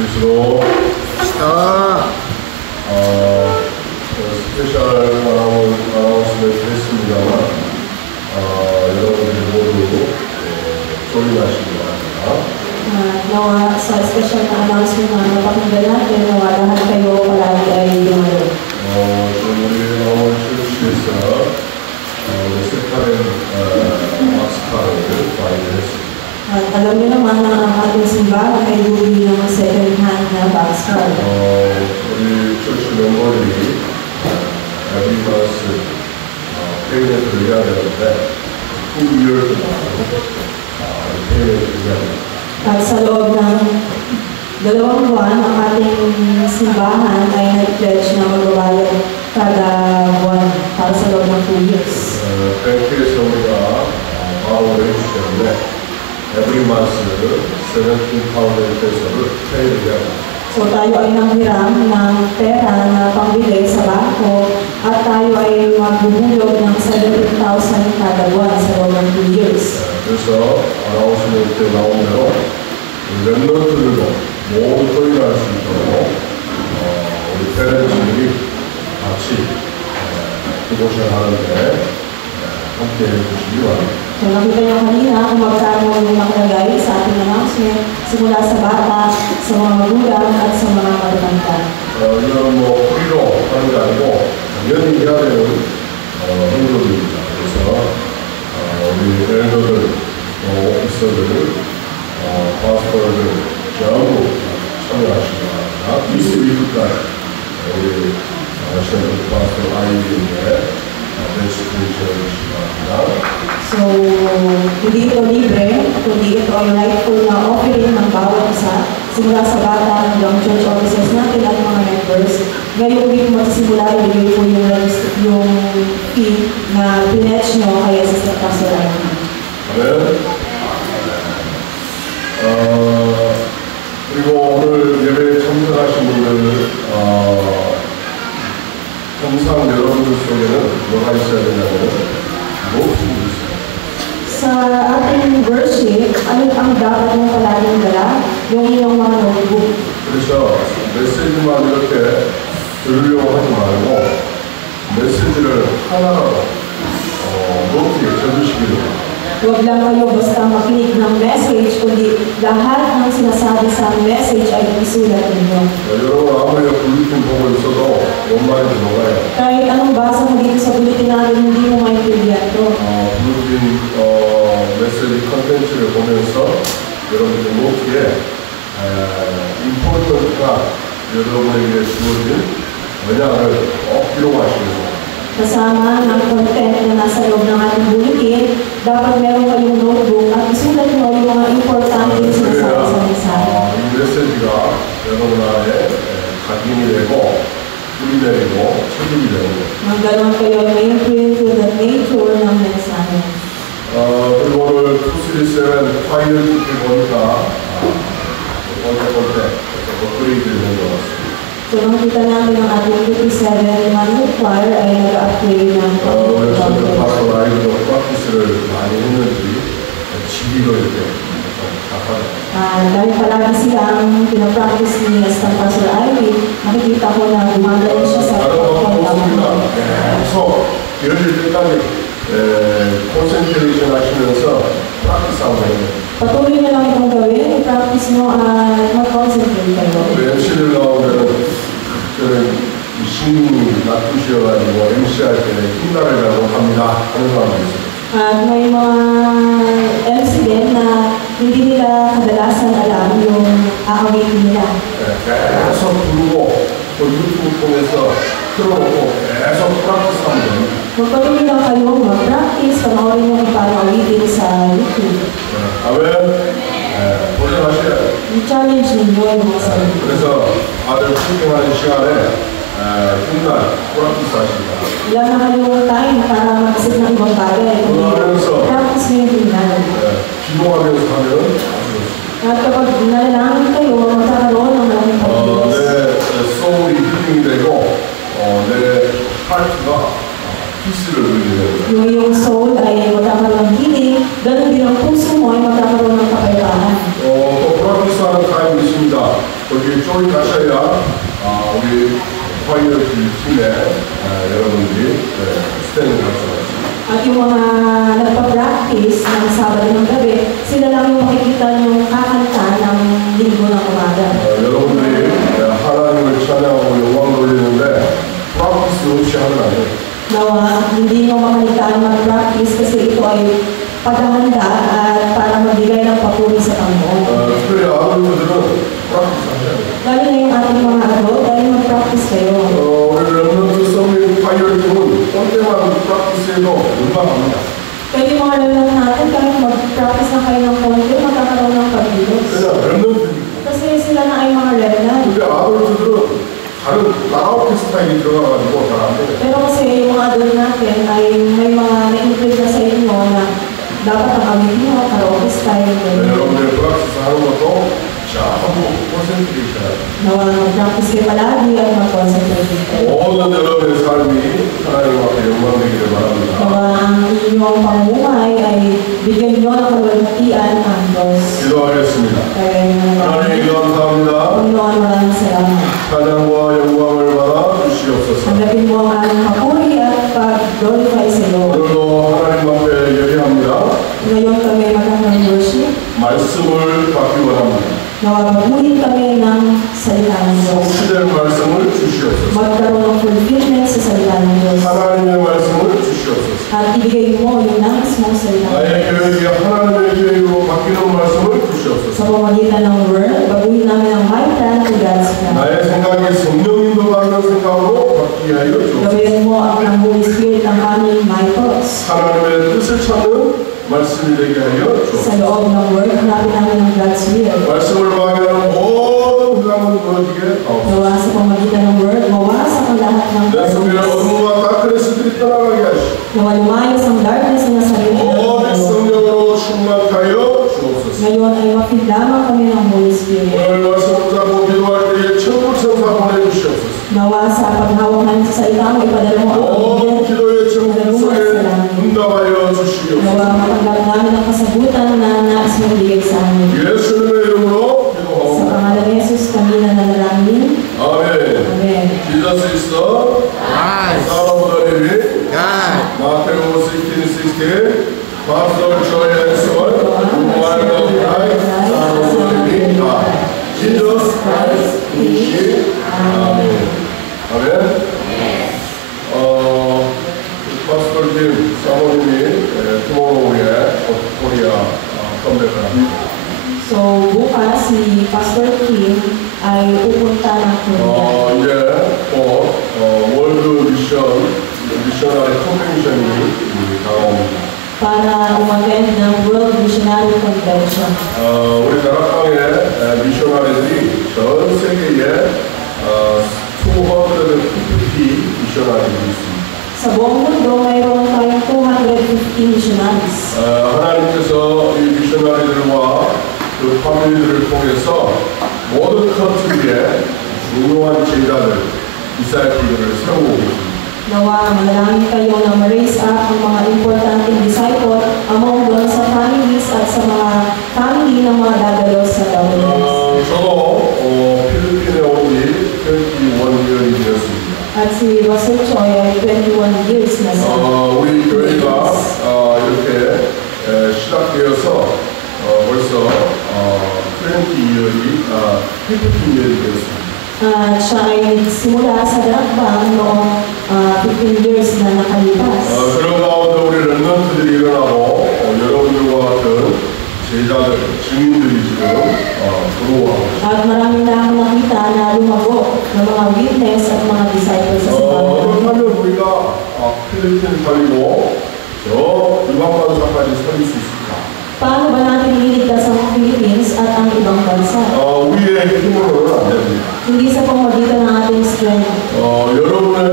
실수로 스페셜 아나운스를 했습니다만 여러분들 모두 조심하시기 바랍니다. Nawa sa special na announcement na napakinggan natin, nawa lahat kayo palagi ay dumalo. 우리 오늘 출시에서 세카렌 마스카를 발견했습니다. Alam niyo naman na ang ating simbahan ay bumili ng second hand na boxcar. 우리 출시 멤버들이 에비마스 페이를 드려야 되는데 2years 페이를 드려야 됩니다. At sa loob ng 2 buwan, ang ating simbahan ay nag-pledge na magbabayad kada buwan para sa loob ng 2 years. 뱅크에서 우리가 마음을 해주기 때문에 every month 17,000 peso를 페이를 해야 합니다. So tayo ay nanghiram ng pera na pangbili sa bangko at tayo ay magbuhulog ng 17,000 kada buwan sa loob ng 2 years. 그래서 아나운스먼트에 나온 대로 랩런트들도 모두 조인할 수 있도록 우리 페렌츠들이 같이 디보션 하는데 함께 해주시기 바랍니다. So nakita niyo kanina kung magkano yung nakalagay sa ating announcement simula sa bata, sa mga magulang at sa mga matatanda. 이건 프리로 하는 게 아니고 당연히 해야 되는 행동입니다. 그래서 우리 엘더들, 오피서들, 파스터들 전부 참여하시기 바랍니다. 22일까지 우리 시험 파스터 아이비의 레지스트레이션 해주시기 바랍니다. So, hindi ito libre, kundi ito ay rightful na offering ng bawat isa simula sa bata hanggang church officers natin at mga members. Ngayong week magsisimula ibigay po yung fee na pinetch nyo kaya sa Pastor Ivy. 그리고 오늘 예배에 참석하신 분들 항상 여러분들 속에는 뭐가 있어야 되냐면 무엇이 있어요? Sa ating worship, ano ang dapat mong palaging dala? Yung iyong mga notebook. 그래서 메시지만 이렇게 들으려고 하지 말고 메시지를 하나라도 노트에 적으시기를 바랍니다. Huwag lang kayo basta makinig ng message, kundi lahat ng sinasabi sa message ay isulat ninyo. 여러분 아무리 불리핀 보고 있어도 뭔 말인지 몰라요. Kahit anong basa mo dito sa bulletin natin, hindi mo maintindihan ito. 불리핀 메시지 컨텐츠를 보면서 여러분들 노트에 임포턴트가 여러분에게 주어진 언약을 꼭 기록하시기 바랍니다. Kasama ng content na nasa loob ng ating bulletin, dapat meron kayong notebook at isulat mo yung mga importante sinasabi sa mensahe. 이 메시지가 여러분 안에 각인이 되고 뿌리 내리고 책임이 되고 Magkaroon kayo ng imprint with the nature ng mensahe. 그리고 오늘 237 파일 보니까 어때 업그레이드 되는 것 같습니다. So, nakita namin ang ating 57 manual choir ay nag-upgrade ng 그래서 파스터 아이도 프락티스를 많이 했는지 지기로 이렇게 좀 작하네요. dahil palagi silang pinapractice ni Pastor Ivy, nakikita ko na gumagaling siya sa pagkakamali. 계속 열릴 때까지 콘센트레이션 하시면서 프락티스하고 있는 Patuloy na lang itong gawin, i-practice mo at mag-concentrate kayo. MC를 나오면은 저는 신이 놔두셔가지고 MC할 때 힘나라고 합니다 하는 사람도 있어요. At may mga MC din na hindi nila kadalasan alam yung aawitin nila. 계속 부르고 또 유튜브 통해서 틀어놓고 계속 프락티스하면 됩니다. Magpatuloy lang kayo mag-practice, panoorin mo yung pang-awitin sa YouTube. 아멘. 도전하셔야 돼요. I-challenge ninyo yung mga sarili. 그래서 다들 출퇴하는 시간에 훗날 프락티스 하십니다. Wala na kayong time para mag-isip ng ibang bagay. Practice nyo yung tingnan. 기도하면서 하면 아주 좋습니다. At kapag nalalangin kayo, magkakaroon ng maraming pag-ibig. 내 소울이 힐링이 되고 내 하트가 피스를 누리게 됩니다. Yung iyong soul ay magkakaroon ng healing, ganun din ang puso mo ay magkakaroon ng kapayapaan. 또 프락티스하는 타임이 있습니다. 거기 조인 가셔야 우리 파이어 팀의 여러분들이 스탠을 할 수가 있습니다. At yung mga nagpa-practice ng Sabado ng gabi, sila lang yung makikita yung kakanta ng linggo ng umaga. 여러분들이 하나님을 찬양하고 영광 돌리는데 프락티스 없이 하면 안 돼요. Nawa, hindi mo makalitaan mag-practice kasi ito ay paghahanda at para magbigay ng papuri sa Panginoon. 특별히 아들들은 프락티스 하셔야 돼요. Lalo na yung ating mga adult, dahil mag-practice kayo. 우리 렘넌트 서밋 파이어 팀은 언제만 프락티스해도 음악합니다. Kaya yung mga lalong natin, kahit mag-practice na kayo ng konti, magkakaroon ng pag-ilos. 그냥 렘넌트. Kasi sila na ay mga remnant. 근데 아들들은 다른 나라오케 스타일이 들어가가지고 잘 안 돼요. Pero kasi yung mga adult natin ay may mga na-include na sa inyo na dapat ang awitin mo, karaoke style. 여러분들 프락티스 하는 것도 자, 한번 콘센트레이션. Nawa, mag-practice kayo palagi at mag-concentrate kayo. 모든 여러분의 삶이 하나님 앞에 영광되기를 바랍니다. Nawa, ang inyong pamumuhay ay bigyan nyo ng kalwalhatian ang Diyos. 기도하겠습니다. Kaya 하나님 감사합니다. Panginoon, maraming salamat. 찬양과 영광을 받아 주시옵소서. Hanapin mo ang aming papuri at pag-glorify sa iyo. 오늘도 하나님 앞에 예배합니다. Ngayon kami magandang worship. 말씀을 받기 원합니다. Nawabaguhin kami ng salita ng Diyos. 시될 말씀을 주시옵소서. Magkaroon ng fulfillment sa salita ng Diyos. 하나님의 말씀을 주시옵소서. At ibigay mo yung nais mong salita ng 나의 Diyos. 계획이 하나님의 계획으로 바뀌는 말씀을 Sa 주시옵소서. pamamagitan ng word, baguhin namin ang my plan to God's plan. 나의 생각이 성령 인도받는 생각으로 바뀌게 하여 주옵소서. Gawin mo ang Holy Spirit ang aming my thoughts. 하나님의 뜻을 찾는 말씀이 되게 하여 Sa 주옵소서. loob ng word, hanapin namin ang God's will. 말씀을 방해하는 모든 흑암은 무너지게 하옵소서. Gawa sa pamamagitan ng word, mawasak ang lahat ng 내 속에 어둠과 다크네스들이 떠나가게 하시고 Nawa lumayos ang darkness na nasa rin 오직 성령으로 충만하여 주옵소서. Ngayon ay mapindama kami ng Holy Spirit. 오늘 말씀 붙잡고 기도할 때에 천국 천사 보내주시옵소서. Nawa sa paghawak namin sa salita mo, ipadala mo ang 모든 기도의 천국 속에 응답하여 주시옵소서. Nawa matanggap namin ang kasagutan na nais mong bigay sa amin. 예수님의 이름으로 Sa 기도하옵나이다. pangalan ni Jesus kami nananalangin. 아멘. Amen. Jesus is the Son of the living God. Matthew 16:16. Pastor Joy and Son, who are the Christ, Son of the living God. Jesus Christ is 아멘. 아멘. 파스터 팀 사모님이 투모로우에 코리아 컴백을 합니다. So bukas si Pastor Kim ay pupunta ng Korea 이제 곧 월드 미셔너리 컨벤션이 다가옵니다. para umattend ng World Missionary Convention. 우리 다락방에 미셔너리들이 전 세계에 250 미셔너리들이 있습니다. Sa buong mundo, mayroon tayong 250 missionaries. 하나님께서 이 미셔너리들과 그 파밀리들을 통해서 모든 컨트리에 중요한 제자들, 디사이플들을 세우고 계십니다. Nawa, manalangin kayo na ma-raise up ang mga importanteng disciple among doon sa families at sa mga family ng mga dadalos sa Dawes. 저도 필리핀에 온 지 21년이 되었습니다. At si Pastor Choi ay 21 years na sa 우리 교회가 이렇게 시작되어서 벌써 20년이 15년이 되었습니다. At siya ay simula sa Darakbang noong 15 years na nakalipas. 그런 가운데 우리 렘넌트들이 일어나고 여러분들과 같은 제자들, 증인들이 지금 들어오고 At marami na akong nakita na lumago ng mga witness at mga disciples sa simbahan. 그렇다면 우리가 필리핀을 살리고 저 유방반사까지 살릴 수 있을까? Paano ba natin iligtas ang Philippines at ang ibang bansa? 우리의 힘으로는 안 됩니다. Hindi sa pamamagitan ng ating strength. 여러분의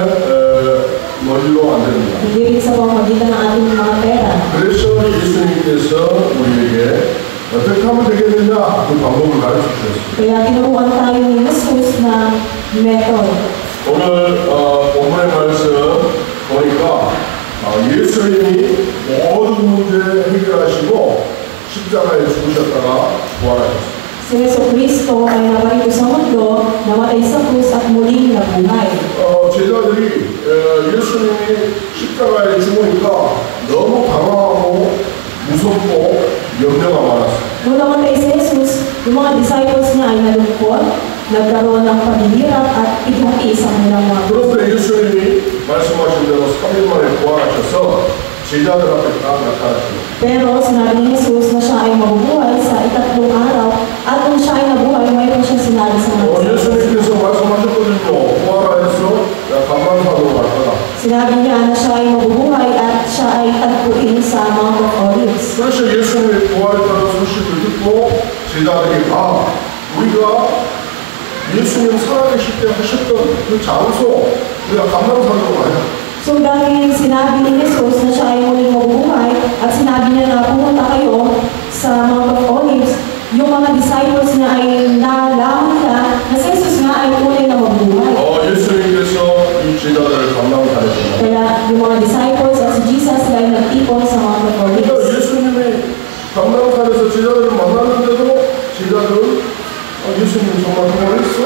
머리로 안 됩니다. Hindi rin sa pamamagitan ng ating mga pera. 그래서 예수님께서 우리에게 어떻게 하면 되겠느냐 그 방법을 가르쳐 주셨습니다. Kaya tinuruan tayo ni Jesus na method. 오늘 본문의 말씀 보니까 예수님이 모든 문제 해결하시고 십자가에 죽으셨다가 부활하셨습니다. Si Jesucristo ay nabarito sa nagkaroon ng paghihirap at ibuti sa kanilang mga gusto. 그런데 예수님이 말씀하신 대로 3일 만에 부활하셔서 제자들 앞에 딱 나타나십니다. Pero sinabi ni Jesus na siya ay mabubuhay sa ikatlong araw at kung siya ay nabuhay, mayroon siya sinabi sa mga disciples. 예수님께서 말씀하셨거든요. 부활하여서 감람산으로 갈 거다. Sinabi niya na siya ay mabubuhay at siya ay tagpuin sa Mount of Olives. 그래서 예수님의 부활했다는 소식을 듣고 제자들이 우리가 예수님 살아계실 때 하셨던 그 장소 우리가 감람산으로 가야. So dahil sinabi ni Jesus na siya ay muling mabubuhay at sinabi niya na pumunta kayo sa Mount of Olives, yung mga disciples niya ay nalaman nila na si Jesus nga ay muling na mabubuhay. 예수님께서 이 제자들을 감람산에 보내셨다. Kaya yung mga disciples at si Jesus sila ay nagtipon sa Mount of 그러니까 Olives. 예수님이 감람산에서 제자들을 만났는데도 제자들은 예수님 정말 부활했어?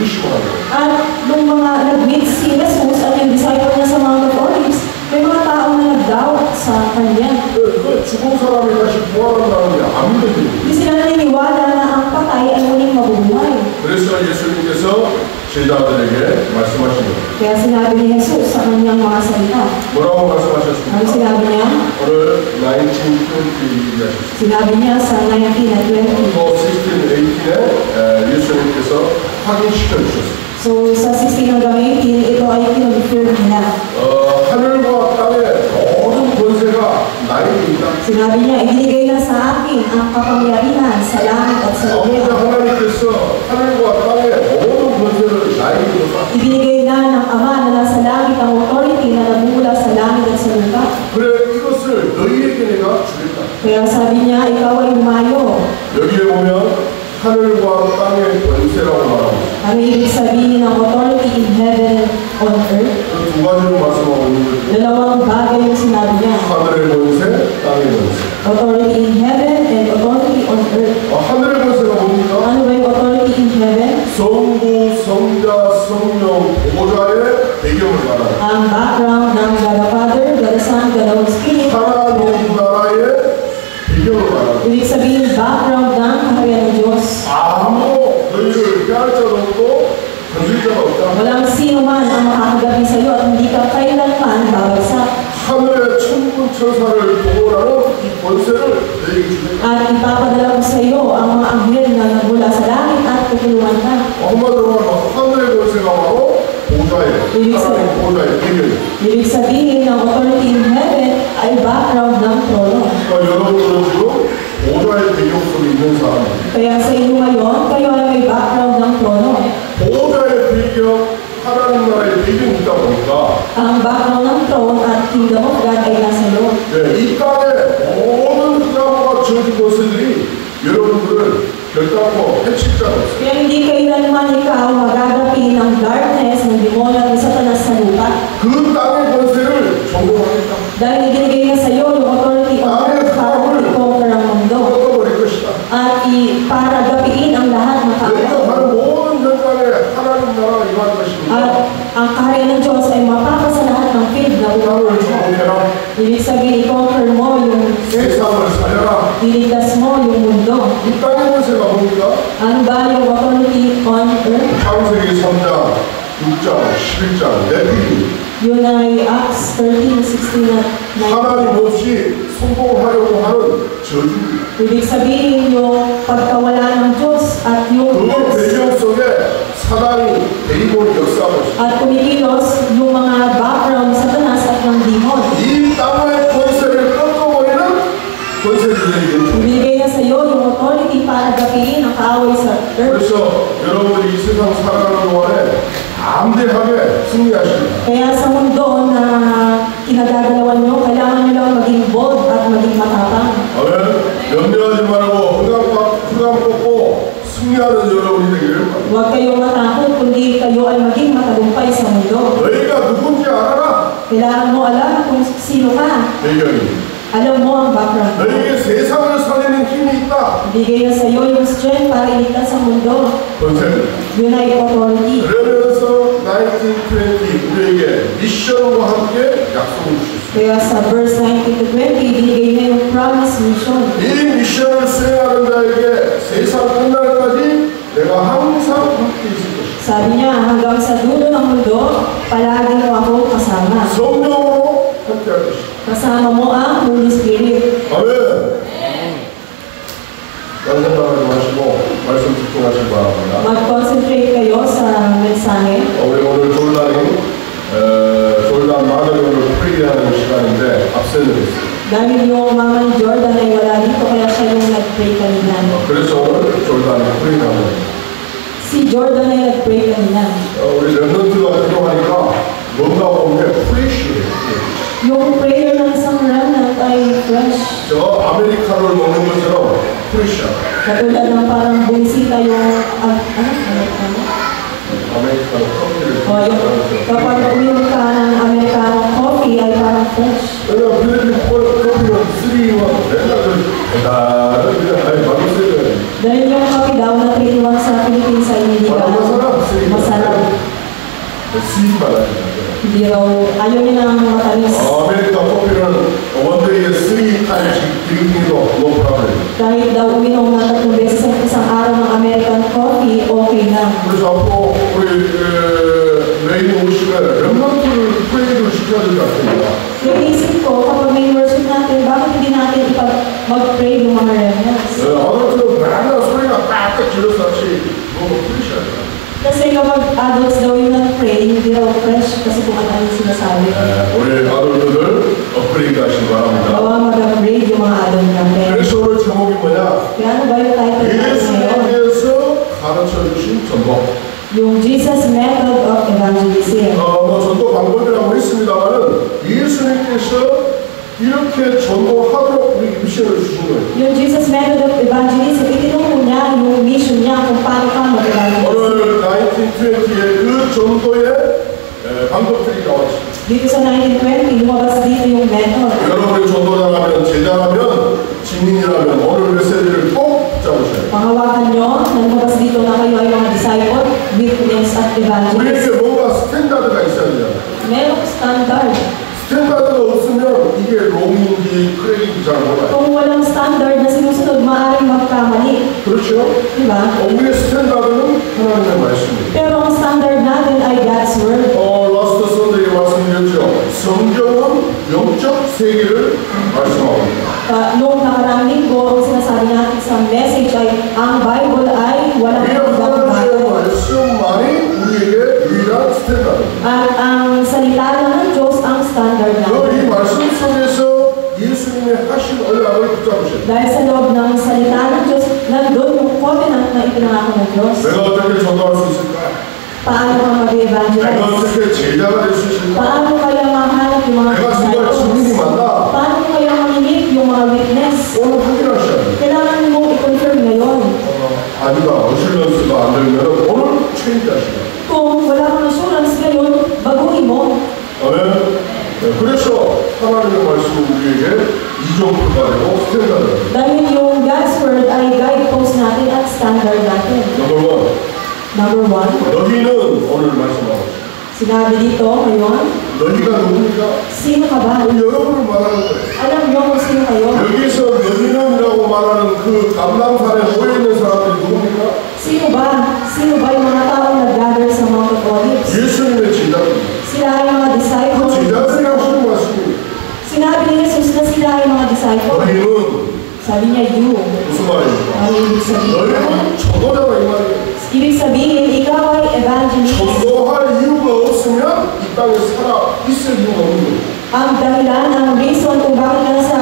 의심을 하는 거예요. At nung mga nag-meet si Jesus at yung disciple niya sa Mount of Olives, may mga tao na nag-doubt sa kanya. 그 죽은 사람이 다시 부활한다는 게 안 믿어지는 거예요. Hindi sila naniniwala na ang patay ay muling mabubuhay. 그래서 예수님께서 제자들에게 말씀하십니다. Kaya sinabi ni Jesus sa kanyang mga salita. 뭐라고 Ano 말씀하셨습니까? sinabi niya? 오늘 1920 얘기하셨습니다. Sinabi niya sa 19 at 20. 또 16, 18에 예수님께서 확인시켜 주셨습니다. So sa 16 hanggang 18, ito ay kinonfirm nila. 하늘과 땅의 모든 권세가 나에게입니다. Sinabi niya, ibinigay na sa akin ang kapangyarihan sa langit at sa 아버지 lupa. 하나님께서 하늘과 땅의 모든 권세를 나에게 줬다. Ibinigay na ng Ama na nasa langit ang authority na nagmula sa langit at sa lupa. 그래 이것을 너희에게 내가 주겠다. Kaya sabi niya, ikaw ay umayo. 여기에 보면 하늘과 땅의 권세라고 말하고 있습니다. Ano ibig sabihin ng authority in heaven and on earth? 그 두 가지로 말씀하고 있는 거죠. Dalawang bagay yung sinabi niya. 하늘의 권세, 땅의 권세. Authority in heaven and authority on earth. 하늘의 권세가 뭡니까? Ano ba yung authority in heaven? 성부, 성자, 성령, 보호자의 배경을 말하는 Ang background ng God the Father, God the Son, God the Holy Spirit. 하나님 나라의 배경을 말하는 Ibig sabihin, background ng kaharian ng Diyos. 아무 너희를 피할 자도 없고 건질 자가 없다. Walang sino man ang makakagabi sa iyo at hindi ka kailanman babagsak. 하늘의 천군 천사를 보호하는 이 권세를 너희에게 주겠다. At ipapadala ko sa iyo ang mga anghel na nagmula sa langit at tutulungan ka. 한마디로 말하면 하늘의 권세가 바로 보호자예요. 하나님 보호자의 배경이에요. Ibig sabihin ng authority in heaven ay background ng trono. 그러니까 여러분들은 지금 보호자의 배경 속에 있는 사람이에요. Kaya sa inyo ngayon, kayo ay may background ng trono. 보호자의 배경, 하나님 나라의 배경이 있다 보니까 Ang background ng throne at kingdom of God ay nasa loob. 이 땅의 모든 흑암과 저주 권세들이 여러분들을 결단코 해칠 자가 없어요. Kaya hindi kailanman ikaw magagapi ng darkness ng demonyo at ng satanas sa lupa. 그 땅의 권세를 전공하겠다. Dahil ibinigay na sa iyo yung authority on earth para i-conquer ang mundo. 꺾어버릴 것이다. At para gapiin ang lahat ng 그러니까 kapwa. 바로 모든 현장에 하나님 나라가 임할 것입니다. At ang kaharian ng Diyos ay mapapasa lahat ng field na 땅을 buhay. 정복해라. Ibig sabihin, i-conquer mo yung 세상을 살려라. iligtas mo yung mundo. 이 땅의 권세가 뭡니까? Ano ba yung authority on earth? 창세기 3장, 6장, 11장, 내피리 Yun ay Acts 13, 16 at 19. 하나님 없이 성공하려고 하는 저주입니다. Ibig sabihin yung pagkawala ng Diyos at yung 그 배경 속에 사단이 데리고 역사하고 있습니다. at kumikilos yung mga background sa Satanas at ng demon. 이 땅의 권세를 꺾어버리는 권세들에게 Ibigay na sa iyo yung authority para gapiin ang kaaway sa earth. 그래서 여러분들이 이 세상 살아가는 동안에 담대하게 승리하십니다. Kaya sa mundo na kinagagalawan nyo, kailangan nyo lang maging bold at maging matapang. 아멘. 염려하지 말고 흑암 꺾고 승리하는 여러분이 되기를 바랍니다. Huwag kayong matakot, kundi kayo ay maging matagumpay sa mundo. 너희가 누군지 알아라. Kailangan mo alam kung sino ka. 배경이. Alam mo ang background. 너희에게 세상을 살리는 힘이 있다. Bigay na sa iyo yung strength para iligtas sa mundo. 권세입니다. Yun ay authority. 그러면서 1920 우리에게 미션과 함께 약속을 주셨습니다. Kaya sa verse 19 to 20, binigay na yung promise mission. 이 미션을 수행하는 자에게 세상 끝날까지 내가 항상 항상 함께 있을 것이다. Sabi niya, hanggang sa dulo ng mundo, palagi mo ako kasama. 성령으로 함께할 것이다. Kasama mo ang Holy Spirit. 아멘. 다른 생각하지 마시고 말씀 집중하시기 바랍니다. Mag-concentrate kayo sa mensahe. 우리 오늘 졸단 마더리 오늘 프레이하는 시간인데 absen을 했어요. Dahil yung mama ni Jordan ay wala dito, kaya siya yung nag-pray kanina. 그래서 오늘 졸단이 프레이하는 거예요. Si Jordan ay nag-pray kanina. 우리 랩런트가 들어가니까 뭔가 보면 프레시해요. Yung prayer ng isang remnant ay fresh. 저 아메리카노를 먹는 것처럼 프레시하다. Katulad ng parang bumisita yung, 아메리카노 커피를 O, yung kapag uminom ka ng Americano coffee ay parang fresh. 내가 필리핀 커피는 3-in-1 맨날 달달한 그냥 아예 바로 쓰여야 돼. Dahil yung coffee daw na 3-in-1 sa Philippines ay hindi ka masarap. 스윗 말하지 Hindi raw, ayaw niya ng matamis. 아메리카 커피는 원데이에 3 times 드링킹도 no problem. Kahit daw uminom na 3 beses sa isang araw ng American coffee, okay lang. 그래서 앞으로 우리 메인 오시면 랩런트를 프레이를 시켜야 될 것 같습니다. Naisip ko, kapag may worship natin, bakit hindi natin mag-pray yung mga remnants? 아무튼 맨날 소리가 빡빡 질러서 같이 너무 프레시하다. Kasi kapag adults daw yung nag-pray, hindi raw fresh kasi kung ano yung sinasabi. 우리 아들들 업그레이드 하시기 바랍니다. Bawa mag-upgrade yung mga adult natin. 그래서 오늘 제목이 뭐냐? Kaya ano ba yung title natin 예수에 ngayon? 대해서 가르쳐 주신 전도. Yung Jesus Method of Evangelism. 뭐 전도 방법이라고 했습니다만은 예수님께서 이렇게 전도하도록 우리 미션을 주신 거예요. Yung Jesus Method of Evangelism, itinuro niya yung mission niya kung paano ka mag-evangelism. 오늘 1920의 그 전도의 방법들이 나왔습니다. Dito sa 1920, lumabas dito yung method. 여러분이 전도자라면 제자라면 증인이라면 오늘 메시지를 꼭 잡으셔야 돼요. Panghawakan nyo, na lumabas dito na kayo ay mga disciple, witness at evangelist. 우리에게 뭔가 스탠다드가 있어야 돼요. Merong standard. 스탠다드가 없으면 이게 롱인지 크랙인지 잘 몰라요. Kung walang standard na sinusunod, maaaring magkamali. 그렇죠? Diba? 우리의 스탠다드는 하나님의 말씀입니다. Pero ang standard natin ay God's Word. 라스트 선데이 말씀드렸죠. 성경은 영적 세계를 말씀하고 있다. Noong nakaraang linggo, ang sinasabi natin sa message ay ang Bible ay walang 이 ibang 하나님의 bagay. 말씀만이 우리에게 유일한 스탠다드입니다. At ang salita lang ng Diyos ang standard 이 natin. 말씀 속에서 예수님의 하신 언약을 붙잡으셔야 돼요. Dahil sa loob ng salita ng Diyos, nandun yung covenant na ipinangako ng Diyos. 내가 어떻게 전도할 수 있을까? Paano ka 내가 mag-evangelize? 어떻게 제자가 될 수 있을까? Paano kaya mahanap yung mga 내가 정말 증인이 disciples? 맞나? Paano kaya mamimit yung mga witness? 오늘 확인하셔야 돼요. Kailangan mong i-confirm ngayon. 아니다. 어슐런스가 안 되면 오늘 체인지하시다. Kung wala kang assurance ngayon, baguhin mo. 아멘. 그래서 하나님의 말씀은 우리에게 이정표가 되고 스탠다드가 됩니다. Dahil yung God's Word ay guidepost natin at standard natin. 넘버 원, Number 1, 너희는 오늘 말씀하고 있습니다. sinabi dito ngayon, 너희가 누굽니까? sino ka ba? 여러분을 말하는 거예요. Alam niyo kung sino kayo? 여기서 너희는이라고 말하는 그 감람산에 모여 있는 사람들이 누굽니까? Sino ba? Sino ba yung mga taong nag-gather sa Mount of Olives? 예수님의 제자입니다. Sila ay mga 그 disciples. 제자들이 하시는 말씀입니다. Sinabi ni Jesus na sila ay mga disciples. 너희는 Sabi niya, you. 무슨 말입니까? Ano ibig sabihin? 너희는 전도자가 이 말이에요. Ibig sabihin, ikaw ay evangelist. 전도할 이유가 없으면 이 땅에 살아 있을 이유가 없는 거예요. Ang dahilan, ang reason kung bakit ka nasa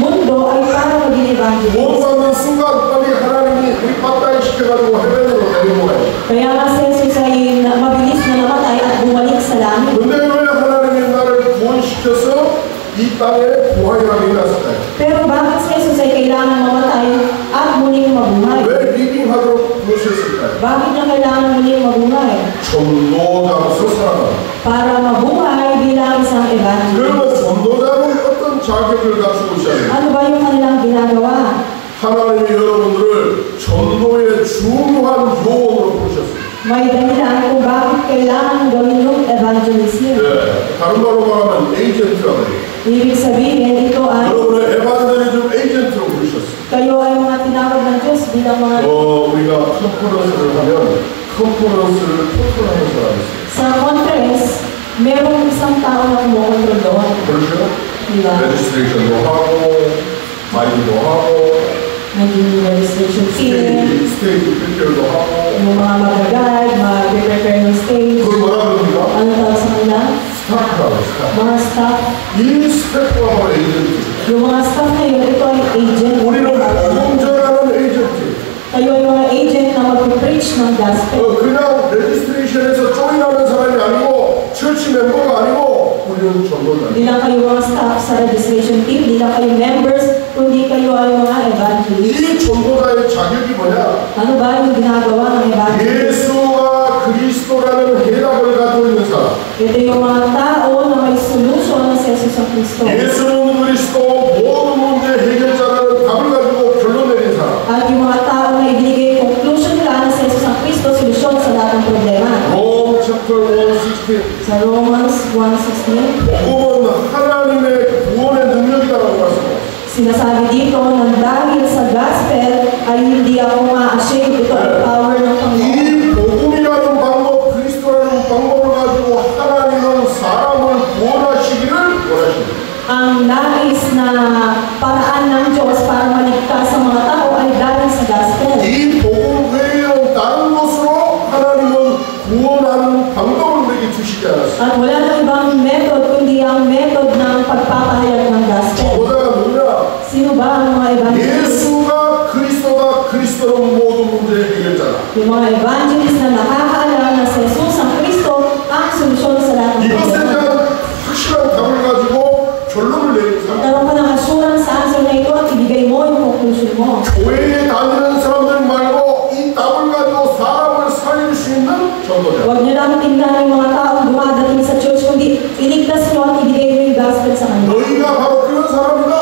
mundo ay para maging evangelist. 구원받는 순간 빨리 하나님이 우리 빠따이 시켜가지고 헤븐으로 데리고 가요. Kaya nga si Jesus ay mabilis na namatay at bumalik sa langit. 근데 왜 하나님이 나를 구원시켜서 이 땅에 부활이라고 일어났을까요? Pero bakit si Jesus ay kailangan mamatay at muling mabuhay? 왜 리빙하도록 부르셨을까요? Bakit niya kailangan muling mabuhay? 전도자로서 살아가는. Para mabuhay bilang isang evangelist. 그러면 전도자는 어떤 자격을 갖추고 있어야 돼요? Ano ba yung kanilang ginagawa? 하나님이 여러분들을 전도의 중요한 요원으로 부르셨어요. May dahilan kung bakit kailangan gawin yung evangelism. 네, 다른 말로 말하면 에이전트라고 해요. Ibig sabihin, ito ay 여러분의 에반저리즘 에이전트로 부르셨어요. kayo ay mga tinawag ng Diyos bilang mga 우리가 컨퍼런스를 하면 큰 컨퍼런스를 컨트롤하는 사람이 있어요. Sa conference, merong isang tao na kumokontrol doon. 그렇죠? Diba? 레지스트레이션도 하고 마이도 하고 Naging registration team, 스테이지 필터도 하고 yung mga mag-guide, mag-prepare ng stage. 그걸 뭐라 그럽니까? Ano tawag sa kanila? 스타프라고 스타프. Mga staff. 이 스태프가 바로 에이전트. Yung mga staff na yun, ito ay agent. 우리는 공정하는 에이전트. Kayo ay mga agent na mag-preach ng gospel. 그냥 레지스트레이션에서 조인하는 사람이 아니고 철치 멤버가 아니고 우리는 전도자. Hindi lang kayo mga staff sa registration team, hindi lang kayo members, kundi kayo ay mga evangelists. 이 전도자의 자격이 뭐냐? Ano ba yung ginagawa ng evangelist? 예수가 그리스도라는 해답을 가지고 있는 사람. Ito yung mga tao na may solusyon sa Jesus ang Kristo. 예수는 그리스도 모든 문제 해결자라는 답을 가지고 결론 내린 사람. At yung mga tao na ibinigay conclusion nila na sa Jesus ang Kristo, solusyon sa lahat ng problema. Rome chapter 1:16. Sa Romans 1:16, 복음은 하나님의 구원의 능력이다라고 말씀합니다. sinasabi dito na dahil sa gospel ay hindi ako ma-ashamed. Ito ang power ng Panginoon. 이 복음이라는 방법, 그리스도라는 방법을 가지고 하나님은 사람을 구원하시기를 원하십니다. Ang nais na paraan ng Diyos para maligtas sa mga tao ay dahil sa gospel. 이 복음 외에는 다른 것으로 하나님은 구원하는 방법을 우리에게 주시지 않았습니다. At wala nang ibang method kundi ang method ng pagpapahayag ng gospel. 보다가 누구냐? Sino ba ang mga evangelist? 예수가 그리스도가 그리스도는 모든 문제의 해결자다. Yung mga evangelist na nakakaalam na si Jesus ang Kristo ang solusyon sa lahat ng 이것에 problema. 대한 확실한 답을 가지고 결론을 내리는 사람. Magkaroon ka ng assurance sa answer na ito at ibigay mo yung conclusion mo. 교회에 다니는 사람들 말고 이 답을 가지고 사람을 살릴 수 있는 전도자. Huwag niyo lang tingnan yung mga taong dumadating sa church, kundi iligtas nyo at ibigay mo yung gospel sa kanila. 너희가 바로 그런 사람이다.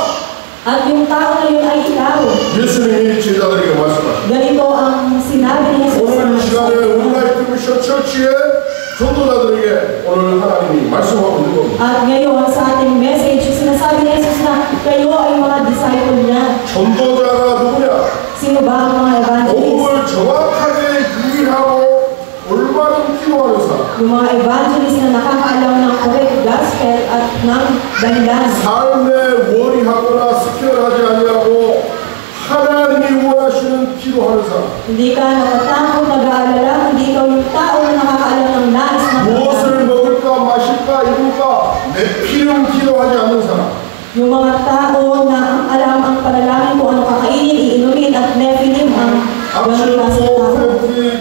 At yung tao na yun ay ikaw. 예수님이 제자들에게 말씀하십니다. Ganito ang sinabi ni Jesus. 오늘 이 시간에 온라이트 미션 처치의 전도자들에게 오늘 하나님이 말씀하고 있는 겁니다. At ngayon sa ating message, sinasabi ni Jesus na kayo ay mga disciple niya. 전도자가 누구냐? Sino ba ang mga evangelist? 복음을 정확하게 이해하고 올바른 기도하는 사람. Yung mga evangelist na nakakaalam ng correct gospel at ng dahilan. 삶에 worry하거나 스케어하지 아니하고 하나님이 원하시는 기도하는 사람. Hindi ka natatakot, nag-aalala, kundi ikaw yung tao na nakakaalam ng nais ng 무엇을 먹을까 마실까 입을까 내 필요를 기도하지 않는 사람. yung mga tao na ang alam ang panalangin kung ano kakainin, iinumin at nephilim ang Acts ganun klase ng tao.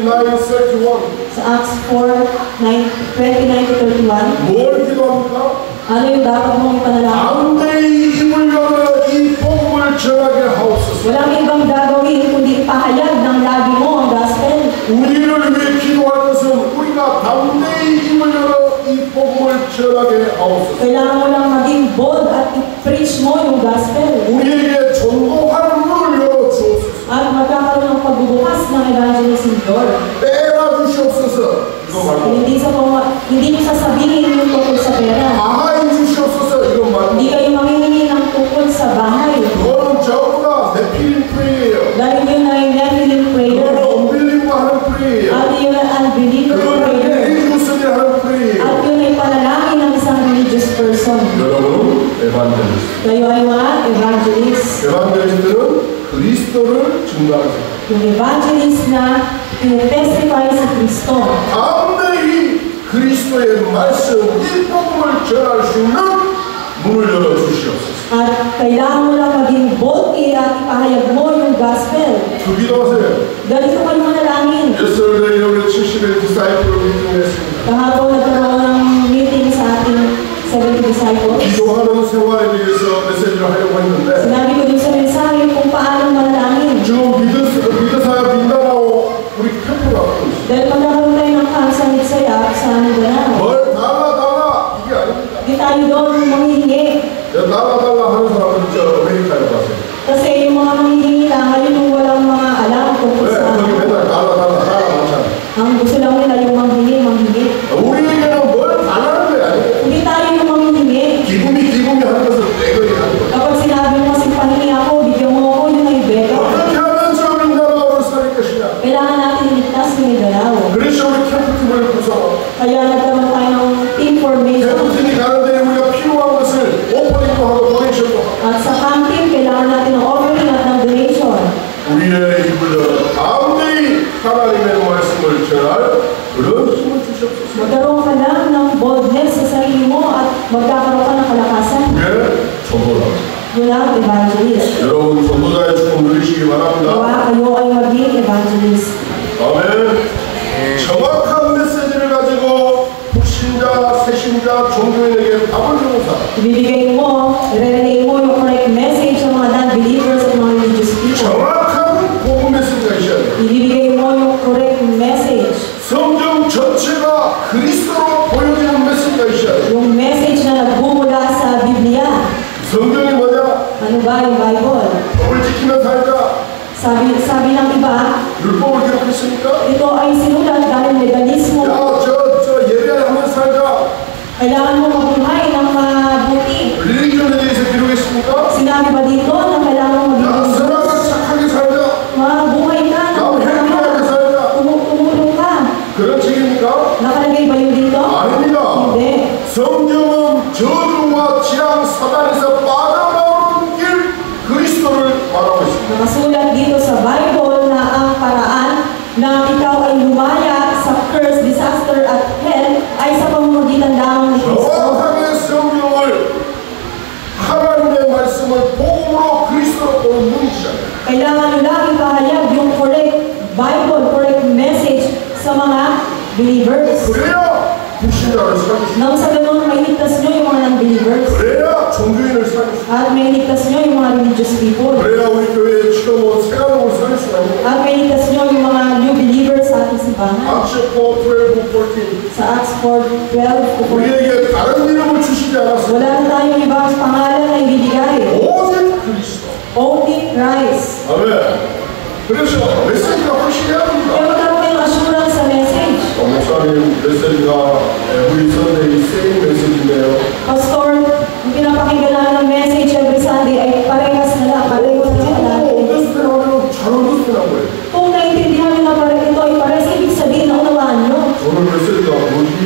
4:29-31. Sa Acts 4:29-31, 뭘 기도합니까? ano yung dapat mong ipanalangin? 담대히 입을 열어 이 복음을 전하게 하옵소서. Walang ibang gagawin kundi ipahayag ng labi mo ang gospel. 우리를 위해 기도할 것은 우리가 담대히 입을 열어 이 복음을 전하게 하옵소서. Kailangan mo lang maging bold at i-preach mo yung gospel. 우리에게 전도하는 문을 열어 주옵소서. At magkakaroon ng pagbubukas ng evangelism door. 빼라 주시옵소서. 이거 말고 Hindi mo sasabihin yung tungkol sa pera. 가만히 주시옵소서. 이거 말고 Hindi kayo manghihingi ng tungkol sa bahay. 그거는 전부 다 내필인 프레이예요. Dahil yun ay nephilim prayer. 그거는 unbelievable 하는 프레이예요. At yun ay unbeliever 그거는 prayer. religious 하는 프레이예요. At yun ay panalangin ng isang religious person. 여러분은 에반젤리스트. Kayo ay mga evangelist. 에반젤리스트는 그리스도를 증거하는 사람. Yung evangelist na tinetestify sa Kristo. 담대히 그리스도의 말씀, 이 복음을 전할 수 있는 문을 열어 주시옵소서. At kailangan mo lang maging boldly at ipahayag mo yung gospel. 기도하세요. Ganito kayo manalangin. Yesterday 우리 70의 디사이플을 미팅했습니다. Kahapon nagkaroon ng meeting sa ating 70 disciples. 기도하는 생활에 대해서 메시지를 하려고 했는데 Sinabi ko dun sa mensahe kung paano manalangin. 지금 미드사야 민다나오 우리 캠프가 하고 있어요. Dahil magkakaroon tayo ng kansanit sa Mindanao. 뭘 달라 이게 아닙니다. Hindi tayo doon manghihingi. 달라 하는 사람은 저 아메리카에 가세요. Kasi yung mga manghihingi lang, ngayon yung walang mga alam tungkol 왜? sa 거기 맨날 달라 많잖아. ang gusto lang nila yung manghingi. 우리에게는 뭘 달라는 게 아니에요. Hindi tayo yung manghihingi. 기쁨이 하는 것을 내거리 하는 거예요. Kapag sinabi mo kasi pahingi ako, bigyan mo ako, yun ay beka. 어떻게 하면 저 민다나오를 살릴 것이냐. Kailangan natin iligtas yung Mindanao. 그러시 Kaya nagkaroon tayo ng information. 대부팀이 가는데 우리가 필요한 것을 오프닝도 하고 도네이션도 하고 At sa camping, kailangan natin ng offering at ng donation. 우리의 입을 열어 담대히 하나님의 말씀을 전할 그런 힘을 주시옵소서. Magkaroon ka lang ng boldness sa sarili mo at magkakaroon ka ng kalakasan. 예, 전도다. Yun ang evangelist. 여러분 전도자의 축복 누리시기 바랍니다. Kawa kayo ay maging evangelist. 아멘. 정확한 메시지를 가지고 불신자, 새신자, 종교인에게 답을 주는 사람. Ibibigay mo, i-relay mo yung correct message sa mga non-believers at mga religious people. 정확한 복음 메시지가 있어야 돼요. Ibibigay mo yung correct message. 성경 전체가 그리스도로 보여지는 메시지가 있어야 돼요. Yung message na nagbumula sa Biblia. 성경이 뭐냐? Ano ba yung Bible? 법을 지키며 살자. Sabi ng iba, 율법을 기록했으니까. ito ay sinulat dahil legalismo. 야, 저 예배하며 살자. Kailangan mo mabuhay ng mabuti. 릴리전에 대해서 기록했습니까? Sinabi ba dito na kailangan mo 야, mabuhay? 선하게 착하게 살자. Mabuhay ka, 행복하게 살자. tumulong ka. 그런 책입니까? Nakalagay ba yun dito? 아닙니다. Hindi. 성경은 저주와 재앙 사단에서 빠져나오는 길 그리스도를 말하고 있습니다. Nakasulat dito sa Bible na ang paraan na ikaw ay lumaya sa curse, disaster at hell ay sa pamamagitan lamang ni Kristo. 정확하게 성경을 하나님의 말씀을 복음으로 그리스도로 보는 눈이시잖아요. Kailangan nyo lang ipahayag yung correct Bible, correct message sa mga believers. 그래야 불신자를 살리시고 Nang sa ganun, mailigtas nyo yung mga non-believers. 그래야 종교인을 살리시고 At mailigtas nyo yung mga religious people. 그래야 우리 교회에 처음 온 새가족을 살릴 수가 있고 At mailigtas nyo yung mga new believers sa ating simbahan. Acts 4:12-14 Sa Acts 4:12 to 14. 우리에게 다른 이름을 주시지 않았어요. Wala na tayong ibang pangalan na ibibigay. 오직 그리스도. Only Christ. 아멘. 그래서 메시지가 확실해야 합니다. Kaya magkaroon kayo ng assurance sa message. 목사님 메시지가 우리 선대의 세임 메시지인데요. Pastor, yung pinapakinggan namin ng message every Sunday ay parehas na lang, parehas na lang. 어렸을 때 하면 잘 어렸을 때라고 해요. Kung naintindihan nyo na ito ay parehas, ibig sabihin na unawaan nyo. 오늘 메시지가 뭐지?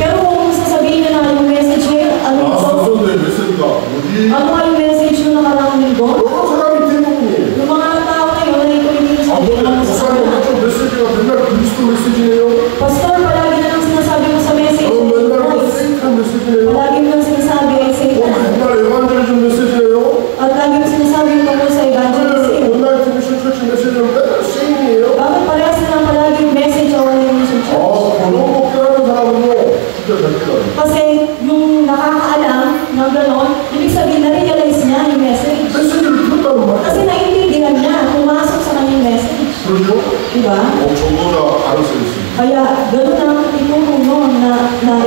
Pero kung sasabihin nyo na yung message ngayon, ano ito? 선대의 메시지가 뭐지? Ano nga yung message nyo nakarang linggo? 여러 사람이 대부분이에요. Yung mga tao ngayon ay hindi sa 목사님 어떤 메시지가 맨날 그리스도 메시지예요? Pastor, palagi na lang sinasabi mo sa message. 맨날 Christ. 세이탄 메시지예요? Palagi mo lang sinasabi ay Satan. 맨날 에반젤리즘 메시지예요? At lagi mo sinasabi yung tungkol sa evangelism. 온라인 TV 쇼처치 메시지는 맨날 세임이에요? Bakit parehas na lang palagi yung message o orientation church? 그런 목회하는 사람은요 진짜 잘못해요. Kasi yung nakakaalam ng gano'n, ibig sabihin na-realize niya yung message. 메시지를 듣는다는 말이에요. Kasi naintindihan niya, pumasok sa kanyang message. 그렇죠? Diba? 정보자 가능성이 있습니다. Kaya gano'n ang itulong nun na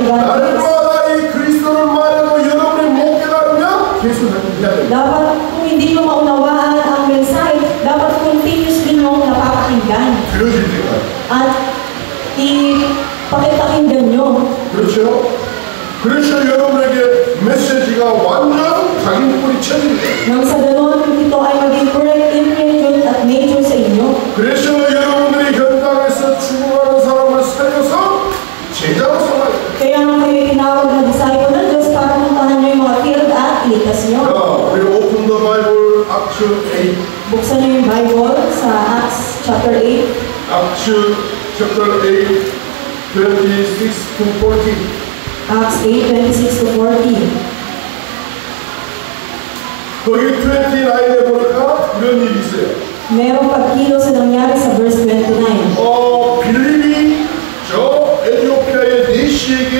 evangelist. 날마다 이 그리스도를 말하고 여러분이 못 깨달으면 계속 해야 돼요. Dapat kung hindi mo maunawaan ang mensahe, dapat continuously nyo napapakinggan. 들어질 때까지. At ipakipakinggan nyo. 그렇죠? 그래서 여러분에게 메시지가 완전 각인뿌리 쳐집니다. Nang sa gano'n, ito ay maging correct imprint at nature sa inyo. 그래서 여러분들이 현장에서 죽어가는 사람을 살려서 제자로 삼아요. Kaya nga kayo tinawag na disciple ng Diyos para puntahan nyo yung mga field at iligtas nyo. 자, 우리 open the Bible, Acts 8. Buksan nyo yung Bible sa Acts chapter 8. Acts chapter 8, 26 to 40. Acts 8:26 to 40. 거기 29에 보니까 이런 일이 있어요. Merong pagkilos na nangyari sa verse 29. 빌립이 저 에티오피아의 내시에게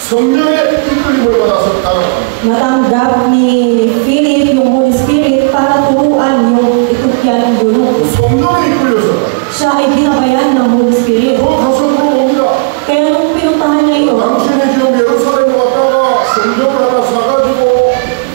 성령의 이끌림을 받아서 따라갑니다. Natanggap ni Philip yung Holy Spirit para turuan yung Ethiopian guru. 성령에 이끌려서 Siya ay binabayan ng Holy Spirit. 가서 물어봅니다. Kaya nung pinuntahan niya yun, 당신이 지금 예루살렘 왔다가 성경을 하나 사가지고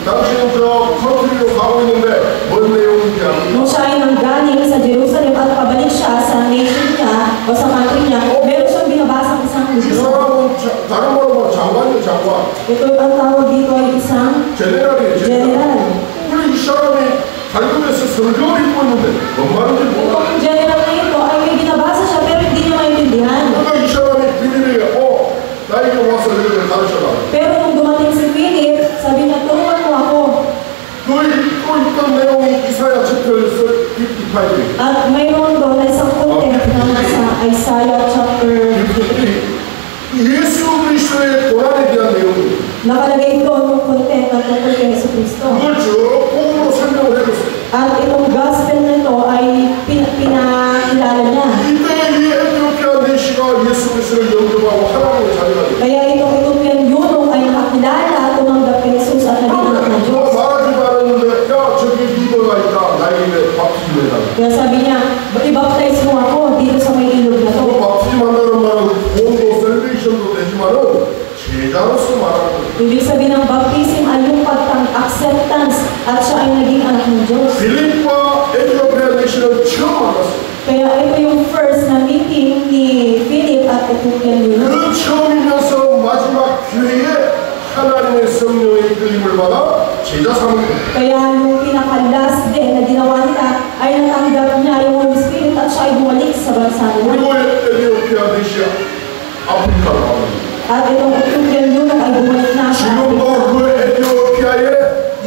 당신은 저 컨트리로 가고 있는데 뭔 내용인지 압니까? nung siya ay nanggaling sa Jerusalem at pabalik siya sa nation niya o sa country niya, meron siyang binabasang isang 이 libro. 사람은 다른 말로 뭐 장관이요 장관. Ito ang tawag dito ay isang 제네랄이에요 제네랄. general. 우리 이 사람이 발급해서 성경을 읽고 있는데 뭔 말인지 몰라. Itong general na ito ay may binabasa siya pero hindi niya maintindihan. 그러니까 이 사람이 빌립에게 tungkol kay Yesu Cristo. 그걸 쭉 복음으로 설명을 해줬어요. At itong gospel na ito ay pinakilala niya. 이때 이 에티오피아 내시가 예수 그리스도를 영접하고 하나님의 자녀가 됐어요. Kaya itong Ethiopian eunuch ay nakakilala, tumanggap kay Jesus at naging anak ng Diyos. 말하지도 않았는데 야 저기 리더가 있다 나에게 밥좀 해달라. Kaya sabi niya, i-baptize mo ako dito sa may ilog na to. 밥집 한다는 말은 구원도 셀베이션도 되지만은 제자로서 말하는 거예요. Ibig sabihin ng baptism ay yung pagtang-acceptance at siya ay naging anak ng Diyos. 빌립과 에티오피아 내시는 처음 만났어요. Kaya ito yung first na meeting ni Philip at Ethiopian eunuch. 그 처음이면서 마지막 기회에 하나님의 성령의 이끌림을 받아 제자 삼은 거예요. Kaya yung pinaka-last din na ginawa nila ay natanggap niya yung Holy Spirit at siya ay bumalik sa bansa nila. 그리고 에티오피아 내시야 아프리카로 가버립니다. At itong Ethiopian eunuch ay bumalik na sa 지금도 Africa. 그 에티오피아에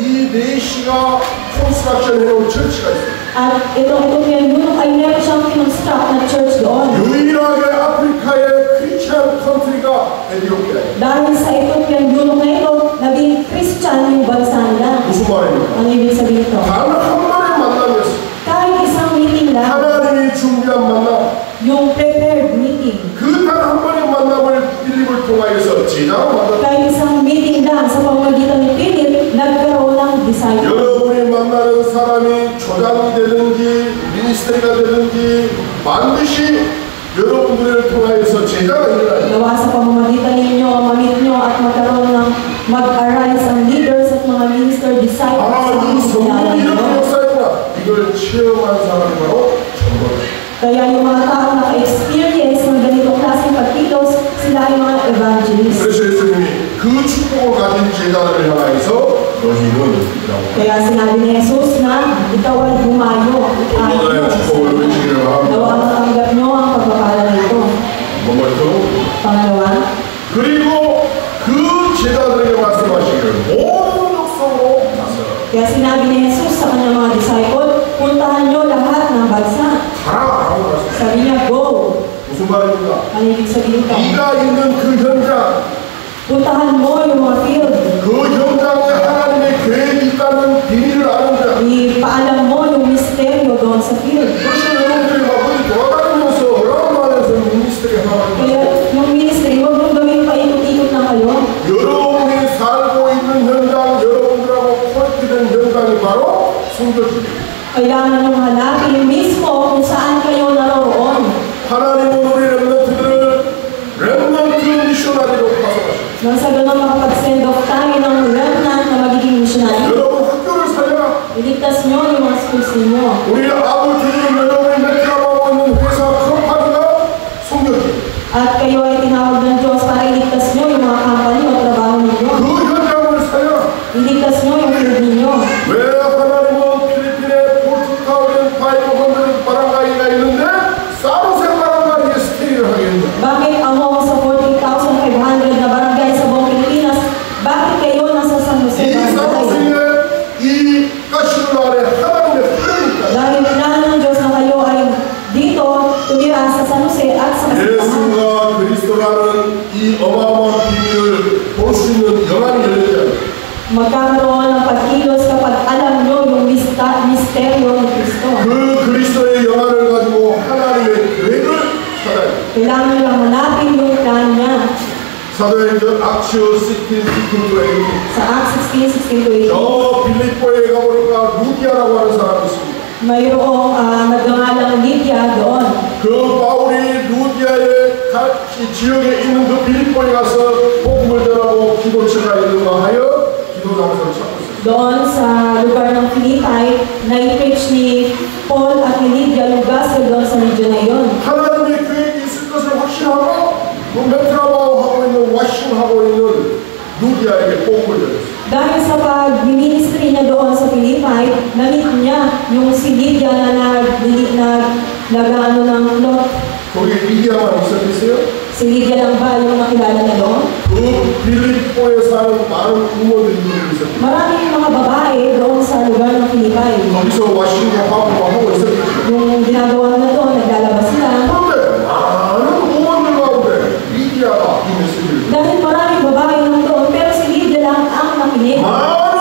이 내시가 콘스트럭션 해놓은 처치가 있어요. At itong Ethiopian eunuch ay meron siyang kinonstruct na church doon. 유일하게 아프리카의 크리스천 컨트리가 에티오피아예요. Dahil sa Ethiopian eunuch na ito, naging Christian yung bansa nila. 무슨 말입니까? Ano ibig sabihin ito? 단 한 번의 만남이었어요. Kahit isang meeting lang, 하나님이 준비한 만남. yung prepared meeting. 그 단 한 번의 만남을 빌립을 통하여서 제자로 만났다. Kahit isang meeting lang sa pamamagitan ni Philip, nagkaroon ng disciple. 여러분이 만나는 사람이 조장이 되든지 미니스트리가 되든지 반드시 여러분들을 통하여서 제자가 일어나요. Gawa sa pamamagitan ninyo, mamit nyo at magkaroon ng mag-arise ang leaders at mga minister disciples 아, sa 이 mga 성령이 kilala 이렇게 ninyo. 역사했구나. 이걸 체험한 사람이 바로 전도자. Kaya yung mga tao naka-experience ng ganitong klaseng pagkilos, sila ay mga evangelists. 그래서 예수님이 그 축복을 가진 제자들을 향하여서 너희는 이라고 Kaya sinabi ni Jesus na ikaw ay bumayo. 전도자의 축복을 외치기를 Nawa 합니다. ang matanggap nyo ang pagpapala nito. 뭐죠? Pangalawa, 그리고 그 제자들에게 말씀하시기를 모든 족속으로 가서 kaya sinabi ni Jesus sa kanyang mga disciple, puntahan nyo lahat ng bansa. 가라라고 말씀. Sabi niya, go. 무슨 말입니까? Ano ibig sabihin ito? 네가 있는 그 현장, Puntahan mo yung mga field. 그 현장에 하나님의 계획이 있다는 비밀을 아는 자. Ipaalam mo yung misteryo doon sa field. 그래서 여러분들이 막 어디 돌아다니면서 어라운드에서 미니스트리 하나님. Kaya yung ministry, huwag mong gawin paikot-ikot na kayo. 여러분이 살고 있는 현장, 여러분들하고 콜트된 현장이 바로 성도들이에요. Kailangan nyo hanapin mismo kung saan kayo naroon. 하나님은 우리 렘넌트 미셔너리로 파송하셨어요. Nang sa ganun makapag-send off tayo ng remnant na magiging missionary. 여러분 학교를 살려라. Iligtas nyo yung mga schools ninyo. 우리 아버지는 여러분이 매트라하고 있는 회사 컴퍼니가 성도들. At kayo ay tinawag ng Diyos para iligtas nyo yung mga company o trabaho ninyo. 그 현장을 살려라. Iligtas nyo yung field ninyo. 왜 하나님은 필리핀에 포르투갈은 500 바람가이가 있는데 사로세 바람가이에 스테이를 하게 했냐? Bakit among sa 40,500 na barangay sa buong Pilipinas, bakit kayo nasa San Jose 이 Barangay? 사로세에 이 가시를 아래 하나님의 플랜이 있다. Dahil plano ng Diyos na kayo ay dito, tumira sa San Jose at sa Masipang. 예수가 그리스도라는 이 어마어마한 비밀을 볼 수 있는 영안이 열리잖아요. Magkakaroon ng pagkilos kapag alam nyo yung misteryo ni Kristo. 그 그리스도의 영안을 가지고 하나님의 계획을 찾아야 돼요. Kailangan nyo lang hanapin yung plano niya. 사도행전 악츠 16:18. Sa Acts 16:16-18, 저 빌립보에 가보니까 루디아라고 하는 사람이 있습니다. mayroong nagngangalang Lydia doon. 그 바울이 루디아의 이 지역에 있는 그 빌립보에 가서 복음을 전하고 기도처가 있는가 하여 기도 장소를 찾고 있어요. Doon sa lugar ng Philippi, na-preach ni Paul at ni Lydia yung gospel doon sa region na yun. 하나님의 계획이 있을 것을 확신하고 그 메트라바오 하고 있는 와싱하고 있는 루디아에게 복음을 전했어요. Dahil sa pag-ministry niya doon sa Philippi, na-meet niya yung si Lydia na nag-ano ng lot. 거기 리디아만 있었겠어요? Si Lydia lang ba yung nakilala niya doon? 그 빌립보에 사는 많은 부모들이 있었어요. Maraming mga babae doon sa lugar ng Philippi. 거기서 와싱도 하고 있었겠죠. Yung ginagawa na doon, naglalabas sila. 그런데 많은 부모들 가운데 리디아가 이 메시지를 Dahil maraming babae naman doon, pero si Lydia lang ang nakinig. 많은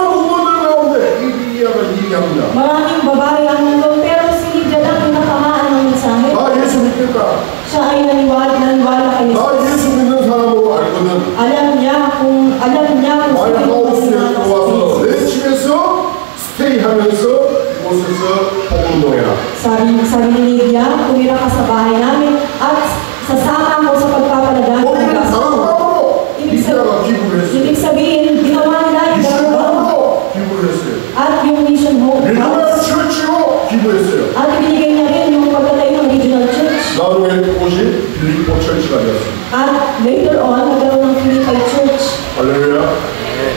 되었습니다. At later on, nagkaroon ng Philippi Church. 할렐루야.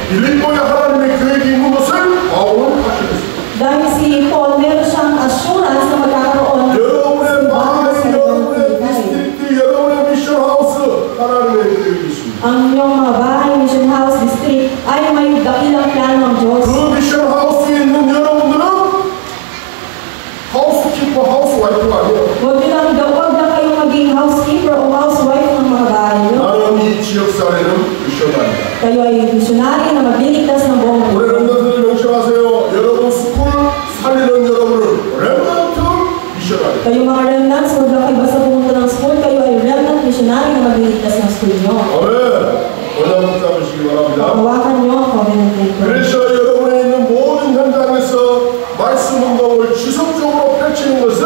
빌립보에 하나님의 계획이 있는 것을 바울은 확신했습니다. Dahil si Paul, meron siyang assurance na magkakaroon ng 여러분의 마을, sa 여러분의 Philippi. 디스트릭트, 여러분의 미션 하우스 하나님의 계획이 있습니다. Ang inyong mga bahay, mission house, district, ay may dakilang plano ng Diyos. 그 미션 하우스에 있는 여러분들은 하우스키퍼, 하우스와이프가 아니에요. Huwag na kayong maging housekeeper o housewife ng mga bahay niyo. 나는 이 지역 사회는 미션입니다. Kayo ay missionary na magliligtas ng buong 우리 mundo. 렘넌트를 명심하세요. 여러분 스쿨 살리는 여러분을 렘넌트 미션입니다. Kayo mga remnants, huwag lang kayo basta pumunta ng school, kayo ay remnant missionary na magliligtas ng school niyo. 아멘. 원하는 잡으시기 바랍니다. Hawakan niyo ang covenant paper. 그래서 여러분의 있는 모든 현장에서 말씀 운동을 지속적으로 펼치는 것을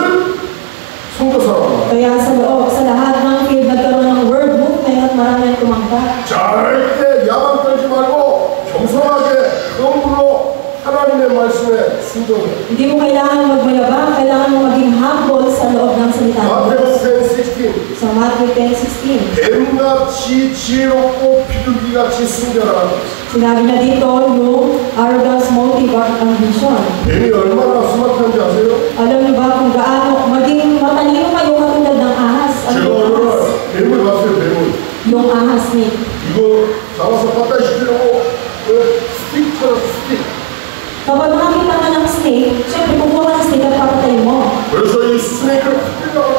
선교사라고 합니다. Kaya sa loob, sa lahat ng field, nagkaroon ng word movement at marami ang tumangka. 절대 야망 떨지 말고 겸손하게 humble 하나님의 말씀에 순종해. Hindi mo kailangan magmayabang, kailangan mo maging humble sa loob ng salita ng Diyos. 마태복음 10:16 Sa Matthew 10:16, 뱀같이 지혜롭고 비둘기같이 순결한 sinabi niya dito yung arrogance, motive, at ambition. 뱀이 얼마나 스마트한지 아세요? Alam niyo ba kung gaano maging matalino kayo katulad ng ahas? Ano 제가 yung 오늘 ahas? 뱀을 봤어요. 뱀을 Yung ahas ni. 이거 잡아서 빠따 시키려고 스틱처럼 스틱. Kapag nakakita ka ng snake, syempre kukuha ka ng snake at papatayin mo. 그래서 이 스네이크를 뜯다가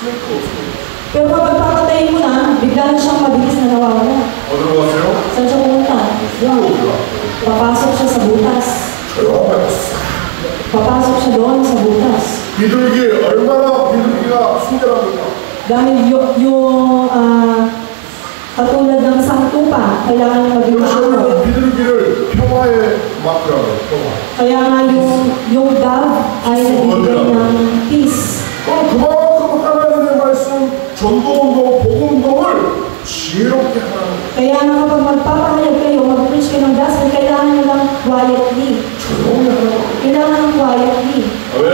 스네이크 없어요. Pero kapag papatayin mo na, bigla na siyang mabilis na nawawala. 어디로 갔어요? Saan siya pumunta? 홀로 들어갔어요. Papasok siya sa butas. 조용하게 Papasok siya doon sa butas. 비둘기 얼마나 비둘기가 순결합니까? Dahil katulad ng sangtupa, kailangan maging 그래서 maano. 비둘기를 평화의 마크라고 해요. 평화. Kaya nga yung dove ay nagbibigay ng peace. 그만큼 하나님의 말씀, 전도운동, 복음운동을 지혜롭게 하라는 거예요. Kaya nga kapag magpapahayag kayo, mag-preach kayo ng gospel, kailangan nyo lang quietly. 조용히 하라는 거예요. Kailangan ng quietly. 아멘.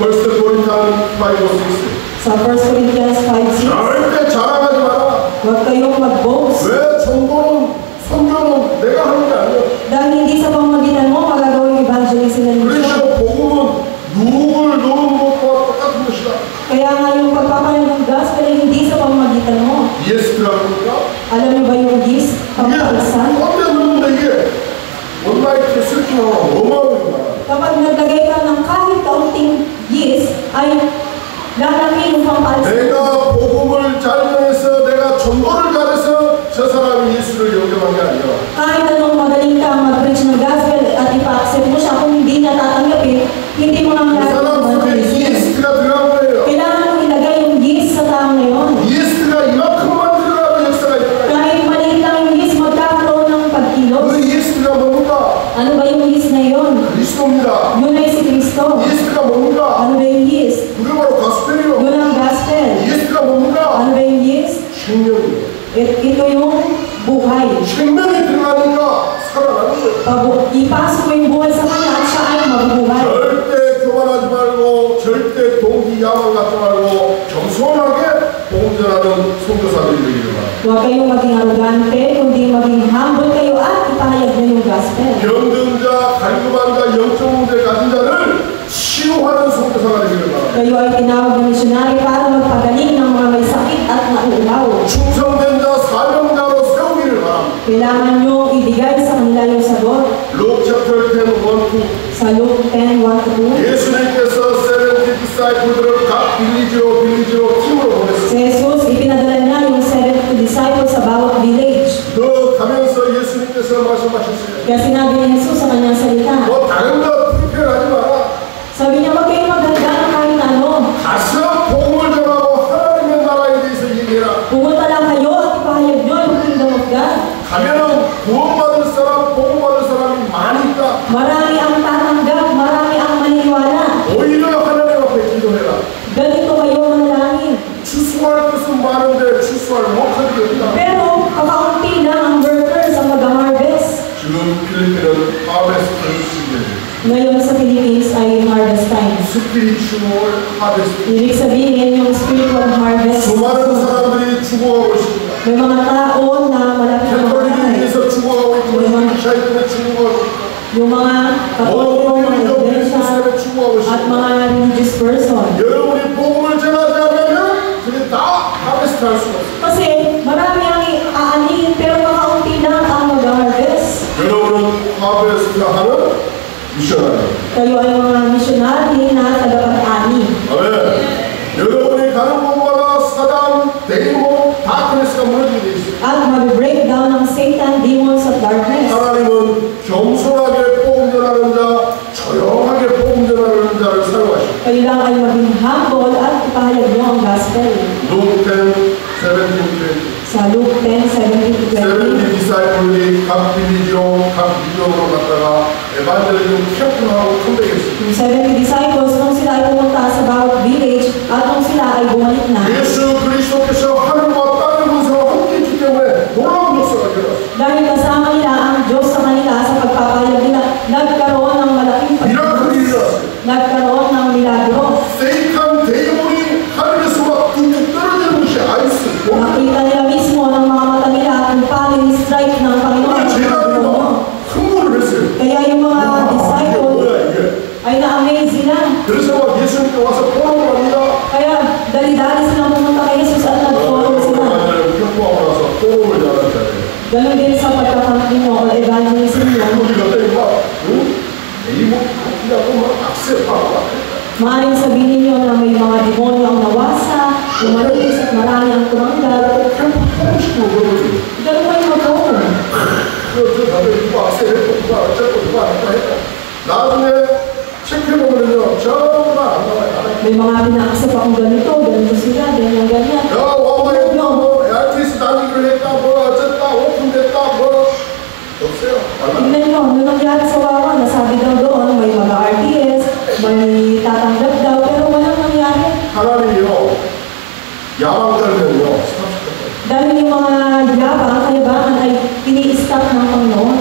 벌써 고린탄 5:6 Sa 1 Corinthians 5:6, 절대 자랑하지 마라. huwag kayong mag-boast. 왜 전도는 선교는 내가 하는 게 아니야. Dahil hindi sa pamamagitan mo magagawang evangelism ng Diyos. 그래서 복음은 누구를 노는 것과 똑같은 것이다. Kaya nga yung pagpapahayag ng gospel ay hindi sa pamamagitan mo. 예스트라니까 Alam niyo ba yung yeast? 이게 Pampalisan? 언제 넣는데 이게 원나이트 슬기나와 어마어마하게 Kapag naglagay ka ng kahit kaunting yeast, ay lalaki yung pampalisan. 내가 복음을 잘 전해서 내가 전도를 잘해서 저 사람이 예수를 영접한 게 아니야. Kahit anong magaling ka mag-preach ng gospel at ipa-accept mo siya, kung hindi niya tatanggapin, hindi mo nang 그 사람 속에 예스트가 들어간 거예요. Kailangan mo ilagay yung yeast sa tao na yun. 예스트가 이만큼만 들어가도 역사가 있다. Kahit maliit lang yung yeast, magkakaroon ng pagkilos. 그 예스트가 뭡니까? Ano ba yung yeast na yun? 그리스도입니다. Yun ay si Kristo. 예스트가 뭡니까? Ano ba yung yeast? 그게 바로 가스펠이요. Yun ang gospel. 예스트가 뭡니까? Ano ba yung yeast? 생명이에요. Ito yung buhay. 생명이 들어가니까 살아나는 거예요. Ipasok mo yung buhay sa kanya at siya ay mabubuhay. 절대 교만하지 말고 절대 동기 야망 갖지 말고 겸손하게 복음 전하는 선교사들이 되기를 바랍니다. Huwag kayong maging arrogante, kundi maging humble kayo at ipahayag na yung gospel. 병든 자, 갈급한 자, 영적 문제 가진 자를 치유하는 선교사가 되기를 바랍니다. Kayo ay tinawag na missionary para magpagaling ng mga may sakit at nauuhaw. 충성된 자, 사명자로 세우기를 바랍니다. Kailangan nyo ibigay sa kanila yung sagot. Luke chapter 10, 1-2 Sa Luke 10:1-2, 예수님께서 70 디사이플들을 각 빌리지로 팀으로 보냈습니다. si Jesus, ipinadala niya yung 70 disciples sa bawat village. 너 가면서 예수님께서 말씀하셨어요. Kaya sinabi ni Jesus sa kanyang salita, 뭐 다른 거 프리페어하지 마라. sabi niya, wag kayong maghanda ng kahit ano. 가서 복음을 전하고 하나님의 나라에 대해서 얘기해라. Pumunta lang kayo at ipahayag nyo yung kingdom of God. 가면은 구원받을 사람, 복음받을 사람이 많이 있다. Marami ang tatanggap, marami ang maniniwala. 오히려 하나님 앞에 기도해라. Ganito kayo manalangin. 추수할 것은 많은데 추수할 못할 게 없다. Pero kakaunti lang ang workers ang mag-harvest. 지금 필리핀은 하베스트 시즌. Ngayon sa Philippines ay harvest time. 습기 스피리추얼 하베스트. Ibig sabihin yung spiritual harvest. 수많은 사람들이 죽어가고 있습니다. May mga tao na malapit na 캐톨릭에 mamatay. 의해서 죽어가고 있고 이샤이 때문에 죽어가고 있고 Yung mga Katoliko, mga iglesia, at mga religious person. 여러분이 복음을 전하지 않으면 그게 다 하베스트 할 수가 없어요. Kasi marami ang aanihin pero makaunti lang ang mag-harvest. 여러분은 하베스트 하는 미셔너리. Kayo ay mga missionary na tagapag-ani. 아멘. 여러분이 가는 곳마다 사단, 데이몬, 다크니스가 무너지게 돼 있어요. At mag-breakdown ng Satan, demons at darkness. 하나님은 겸손하게 복음 전하는 자, 조용하게 복음 전하는 자를 사용하십니다. Kayo lang ay maging humble at ipahayag mo ang gospel. Luke 10:17-20. Sa Luke 10:17-20. 70 디사이플이 각 비디오로 갔다가 에반젤리즘 캠프하고 컴백했습니다. Yung 70 disciples, nung sila ay pumunta sa bawat village at nung sila ay bumalik na, 예수 그리스도께서 하늘과 땅의 권세와 함께 있기 때문에 놀라운 역사가 일어났습니다. dahil kasama nila ang Diyos sa kanila sa pagpapahayag nila, nagkaroon ng malaking 미라클이 일어났어요. nagkaroon ng milagro. 세이탄 데이몬이 하늘에서 막 뚝뚝 떨어지는 것이 아이스. Nakita nila mismo ng mga mata nila kung paano strike ng Panginoon. 제자들이 막 흥분을 했어요. Kaya yung mga 이게 disciples 뭐야 이게? ay na-amaze sila. 그래서 막 예수님께 와서 포럼을 합니다. Kaya dali-dali silang pumunta kay Jesus at nag-follow sila. 평범하고 나서 포럼을 잘하잖아요. Ganon din sa pagkakampi mo o evangelism mo. 우리가 막 데이몬 바뀌라고 막 악세하고 Maaaring sabihin niyo na may mga demonyo ang nawasa, lumalis at marami ang tumanggal. 포럼시키고 그러거든요. Ganon kayo mag-follow. 저 다들 누가 악세했고 누가 어쨌고 누가 안 했고 나중에 체크해보면요 전부 다 안 나와요. May mga pinakasap akong ganito sila, ganyan. 야 와봐요 뭐 아티스트 다니기를 했다 뭐 어쨌다 오픈됐다 뭐 없어요. Tingnan nyo, ano nangyari sa Wawa, nasabi daw doon, may mga RTS, may tatanggap daw, pero walang nangyari. 하나님이요 야망들면요 스탑시켰어요. Dahil yung mga yabang, kayabangan ay ini-stop ng Panginoon.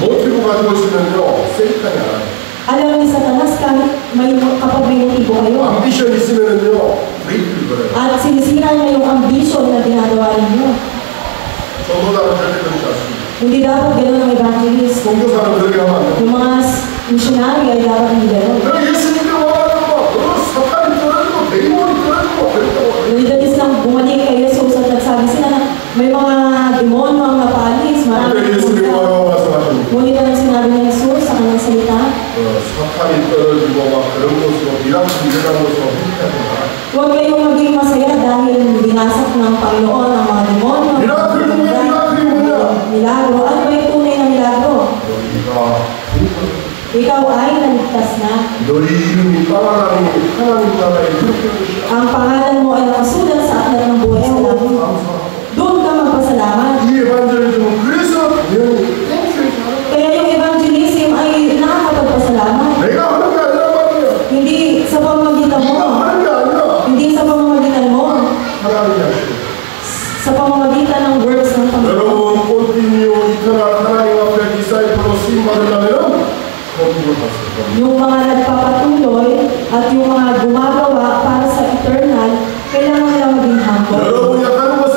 모티브 가지고 있으면요 세이탄이 알아요. Alam ni Satanas kapag may motibo kayo. 암비션 있으면은요 브레이크를 걸어요. At sinisira niya yung ambition na ginagawa ninyo. 전도자는 절대 그렇지 않습니다. Hindi dapat gano'n ang evangelist. 선교사는 그렇게 하면 안 돼요. Yung mga missionary ay dapat hindi gano'n. 그럼 예수님께 와가지고 막 사탄이 떨어지고 데이몬이 떨어지고 그랬다고 Nalidalis lang bumalik kay Jesus at nagsabi sila na may mga demonyo ang napalis, marami 근데 예수님이 pumunta. 와요 말씀하십니다. Ngunit ang sinabi ni Jesus sa kanyang salita, 사탄이 떨어지고 막 그런 것으로 미라클이 일어나는 것으로 행복하지 마라. huwag kayong maging masaya dahil binasak ng Panginoon ang mga demonyo. 미라클 중에 미라클이 뭐냐? Milagro. Ano ba yung tunay na milagro? 너희가 Ikaw ay naligtas na. 너희 이름이 따라다니 하나님 나라에 그렇게 것이야. Ang pangalan mo ay nakasulat sa aklat ng buhay sa langit. Doon ka magpasalamat. 이 에반젤리즘은 그래서 당연히 땡큐해서 하는 거야. Kaya yung evangelism ay nakakapagpasalamat. 내가 하는 게 아니란 말이야. Hindi sa pamamagitan 네가 mo. 하는 게 아니라 Hindi sa pamamagitan mo. 하나님이 하시는 거야. Sa pamamagitan ng works ng Panginoon. 여러분 콘티니오 이터널 하나님 앞에 디사이플로 쓰임 받으려면 거룩을 받습니다. Yung mga nagpapatuloy at yung mga gumagawa para sa eternal, kailangan nila maging humble. 여러분이 하는 것은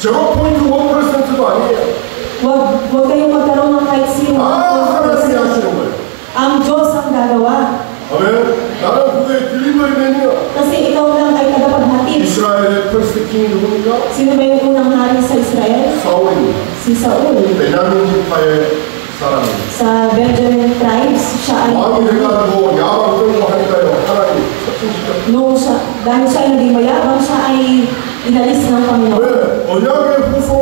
0.1%도 아니에요. Huwag kayong magkaroon ng kahit sino. 하나님이 하시는 거예요. Ang Diyos ang gagawa. 아멘. 나는 그거에 딜리버리면요. Kasi ikaw lang ay tagapaghatid. 이스라엘의 퍼스트 킹이 누굽니까? Sino ba yung unang hari sa Israel? 사울입니다. Si Saul. 베냐민 지파의 사람입니다. Sa Benjamin tribes, siya ay 왕이 돼가지고 야망 끌고 하니까요. 하나님 섭승시켰어요. dahil siya ay naging mayabang, siya ay inalis ng Panginoon. 왜? 언약의 후손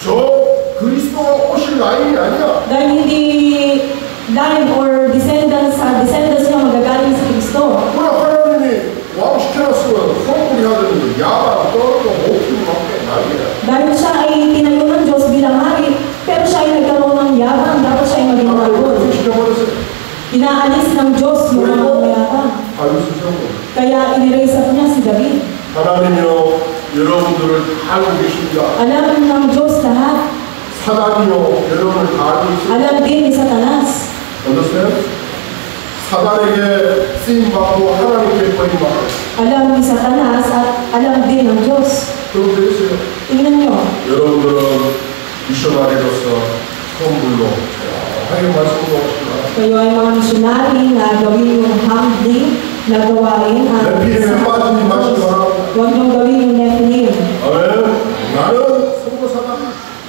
저 그리스도가 오실 라인이 아니야. Dahil hindi line or descendants niya magagaling sa Kristo. 그럼 하나님이 왕 시켜놨으면 성불이 하더니 야망 떨고 목숨 먹게 난리야. Dahil siya ay tinayo ng Diyos bilang hari, pero siya ay nagkaroon ng yabang, dapat siya ay maging malulod. 시켜버렸어요. Inaalis ng Diyos yung mga mayabang. 다윗을 세운 거예요. Kaya iniraise up niya si David. 하나님이요 여러분들을 다 알고 계십니다. Alam ng Diyos lahat. 사단이요 여러분을 다 알고 있습니다. Alam din ni Satanas. understand? 사단에게 쓰임받고 하나님께 버림받고 Alam ni Satanas at alam din ng Diyos. 그럼 되겠어요. Tingnan nyo. 여러분들은 미셔나리로서 선물로 하나님 말씀을 하십니다. Kayo ay mga misyonary na gawin yung humbling na gawain at 내피림에 빠지지 마시고 huwag niyong gawin yung Nephilim. 아멘. 나는 선교사다.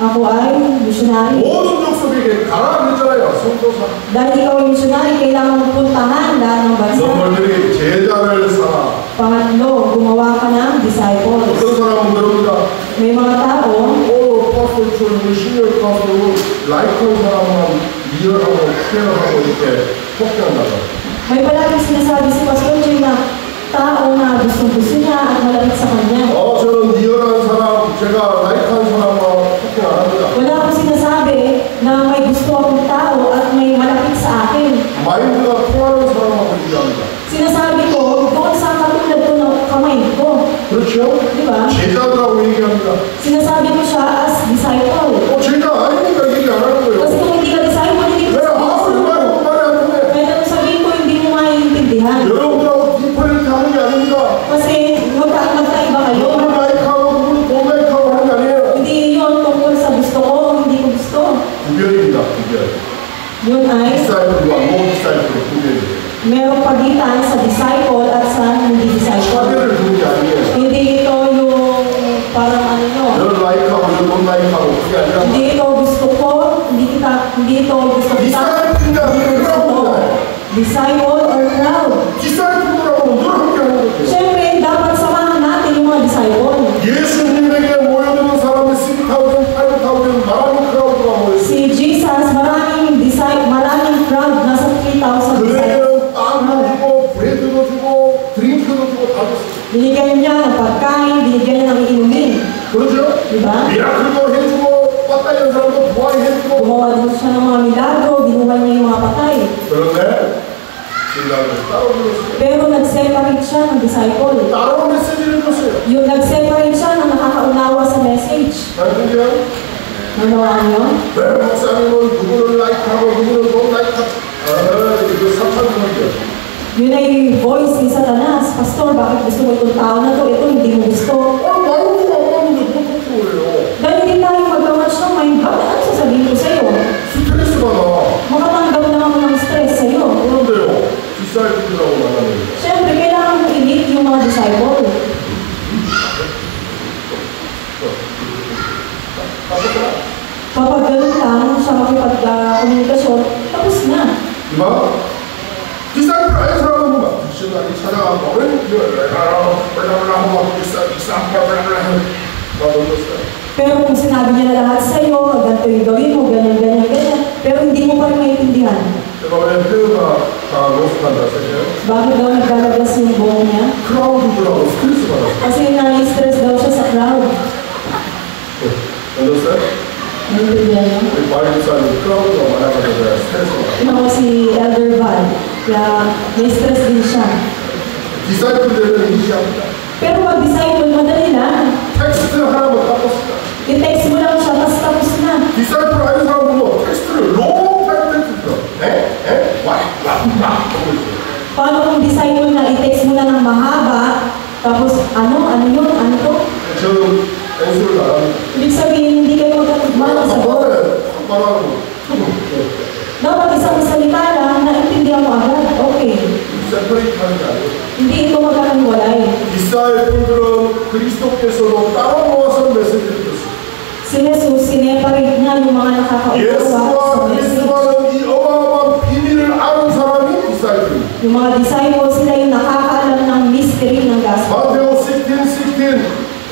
Ako ay misyonary. 모든 족속에게 가라 그랬잖아요. 선교사. Dahil ikaw ay misyonary, kailangan mong puntahan lahat ng bansa. 너희들이 제자를 삼아. Pangatlo, gumawa ka ng disciples. 어떤 사람은 그럽니다. May mga tao, 파스터처럼 신열 파스터로 라이크한 사람만 리얼하고 케어하고 이렇게 폭행한다고. may palaging sinasabi si Pastor Jay na tao na gustong-gusto niya at malapit sa kanya. 저는 리얼한 사람, 제가 라이크한 사람만 폭행 안 합니다. Wala akong sinasabi na may gusto akong tao at may malapit sa akin. 마인드가 통하는 사람하고 얘기합니다. Sinasabi ko, doon sa katulad ko ng kamay ko. 그렇죠? Di ba? 제자들하고 얘기합니다. Sinasabi ko siya as disciple. 제자 아니니까 얘기 안 하는 거예요. Kasi kung hindi ka disciple, hindi 왜 ka 아무리 말해도 말이 안 되네. Kaya kung sabihin ko, hindi mo maiintindihan. 여러분들하고 디퍼런트 하는 게 아닙니다. Kasi magkaiba kayo. 누구는 라이크하고 누구는 동라이크하고 하는 게 아니에요. Hindi yun tungkol sa gusto ko, hindi ko gusto. 구별입니다. 구별. Yun ay, 디사이플과 노 디사이플의 구별이에요. merong pagitan sa disciple at sa hindi disciple. 차별을 두는 게 아니에요. Hindi ito yung parang ano nyo. 너 라이크하고 너 논라이크하고 그게 아니라 Hindi ito gusto ko, hindi ito gusto kita. 디사이플이냐 크라우드냐. Disciple or crowd. 디사이플이라고 늘 함께 하는 거죠. Siyempre, dapat samahan natin yung mga disciple. 예수님에게 모여드는 사람이 3,000, 5,000 많은 크라우드가 모였어요. Si Jesus, maraming crowd, nasa 3,000 disciples. 그들에게는 빵도 주고 브레드도 주고 드링크도 주고 다 줬어요. Binigyan niya ng pagkain, binigyan niya ng inumin. 그렇죠? Diba? 미라클도 해주고 빠따이는 사람도 부활해주고 Gumawa din siya ng mga milagro, binuhay niya yung mga patay. 그런데 신랑을 따로 불렀어요. Pero nag-separate siya ng disciple. 따로 메시지를 줬어요. Yung nag-separate siya na nakakaunawa sa message. 알겠죠? Nanawaan niyo? 왜 목사님은 누구를 라이크하고 누구를 못 라이크하고 이거 사탄이죠. Yun ay voice ni Satanas. Pastor, bakit gusto mo itong tao na to? Ito hindi mo gusto. 마음도 안 맞는데 무슨 거예요? Dahil hindi tayo mag-match ng mind. Bakit ano sasabihin ko sa'yo? 스트레스 받아. Makatanggap na ako ng stress sa'yo. 그런데요. 디사이플이라고 말하는 Siyempre, kailangan mo i-meet yung mga disciple. Kapag ganun lang sa makipag-komunikasyon, tapos na. 이봐. 디사이플 아닌 사람은 막 디셔널이 찾아가고 하고 막 넘겼어요. Pero kung sinabi niya na lahat sa'yo, ganito yung gawin mo, ganyan, pero hindi mo pa rin maintindihan. 제가 왜 페어가 다 로스한다 했어요? Bakit daw naglalabas yung buhok niya? 크라우드들하고 스트레스 받았어요. Kasi na-stress daw siya sa crowd. understand? Naintindihan niyo? 우리 마을교사님 크라우드가 많아가지고 스트레스 받아요. Ito ko si Elder Val, kaya may stress din siya. 디사이플들은 인지합니다. Pero pag disciple, madali lang. 텍스트 하나만 바꿨습니다. I-text mo lang siya, tapos na. 디사이플 아닌 사람은 텍스트를 롱 텍스트죠. 하고 있어요. Paano kung disciple na i-text mo na ng mahaba, tapos ano yun, ano to? 저는 연습을 안 합니다. Ibig sabihin, hindi kayo magkatugma ng sagot. 한번하고 Dapat isang salita lang, naintindihan mo agad. Okay. 세퍼레이트 하는 게 아니에요. Hindi ito magkakaniwalay. 디사이플들은 그리스도께서도 따로 모아서 메시지를 줬어요. Si Jesus, sineparate niya yung mga nakakaunawa 예수와 sa message. 그리스도와는 이 어마어마한 비밀을 아는 사람이 디사이플입니다. Yung mga disciples, sila yung nakakaalam ng mystery ng gospel. 마테오 16:16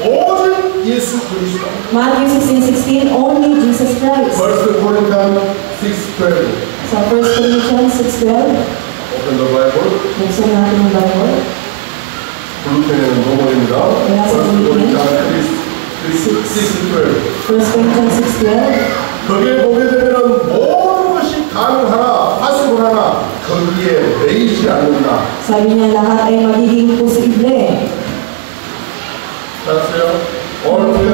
오직 예수 그리스도. Matthew 16:16, only Jesus Christ. 1 Corinthians 6:12. Sa 1 Corinthians 6:12, Open the Bible. buksan natin yung Bible. 블루펜에는 노멀입니다. 1 Corinthians 6:12. 1 Corinthians 6:12, 거기에 보게 되면 모든 것이 가능하나 하시고나나 거기에 매이지 않는다. sabi niya lahat ay magiging posible. 알았어요? 오늘은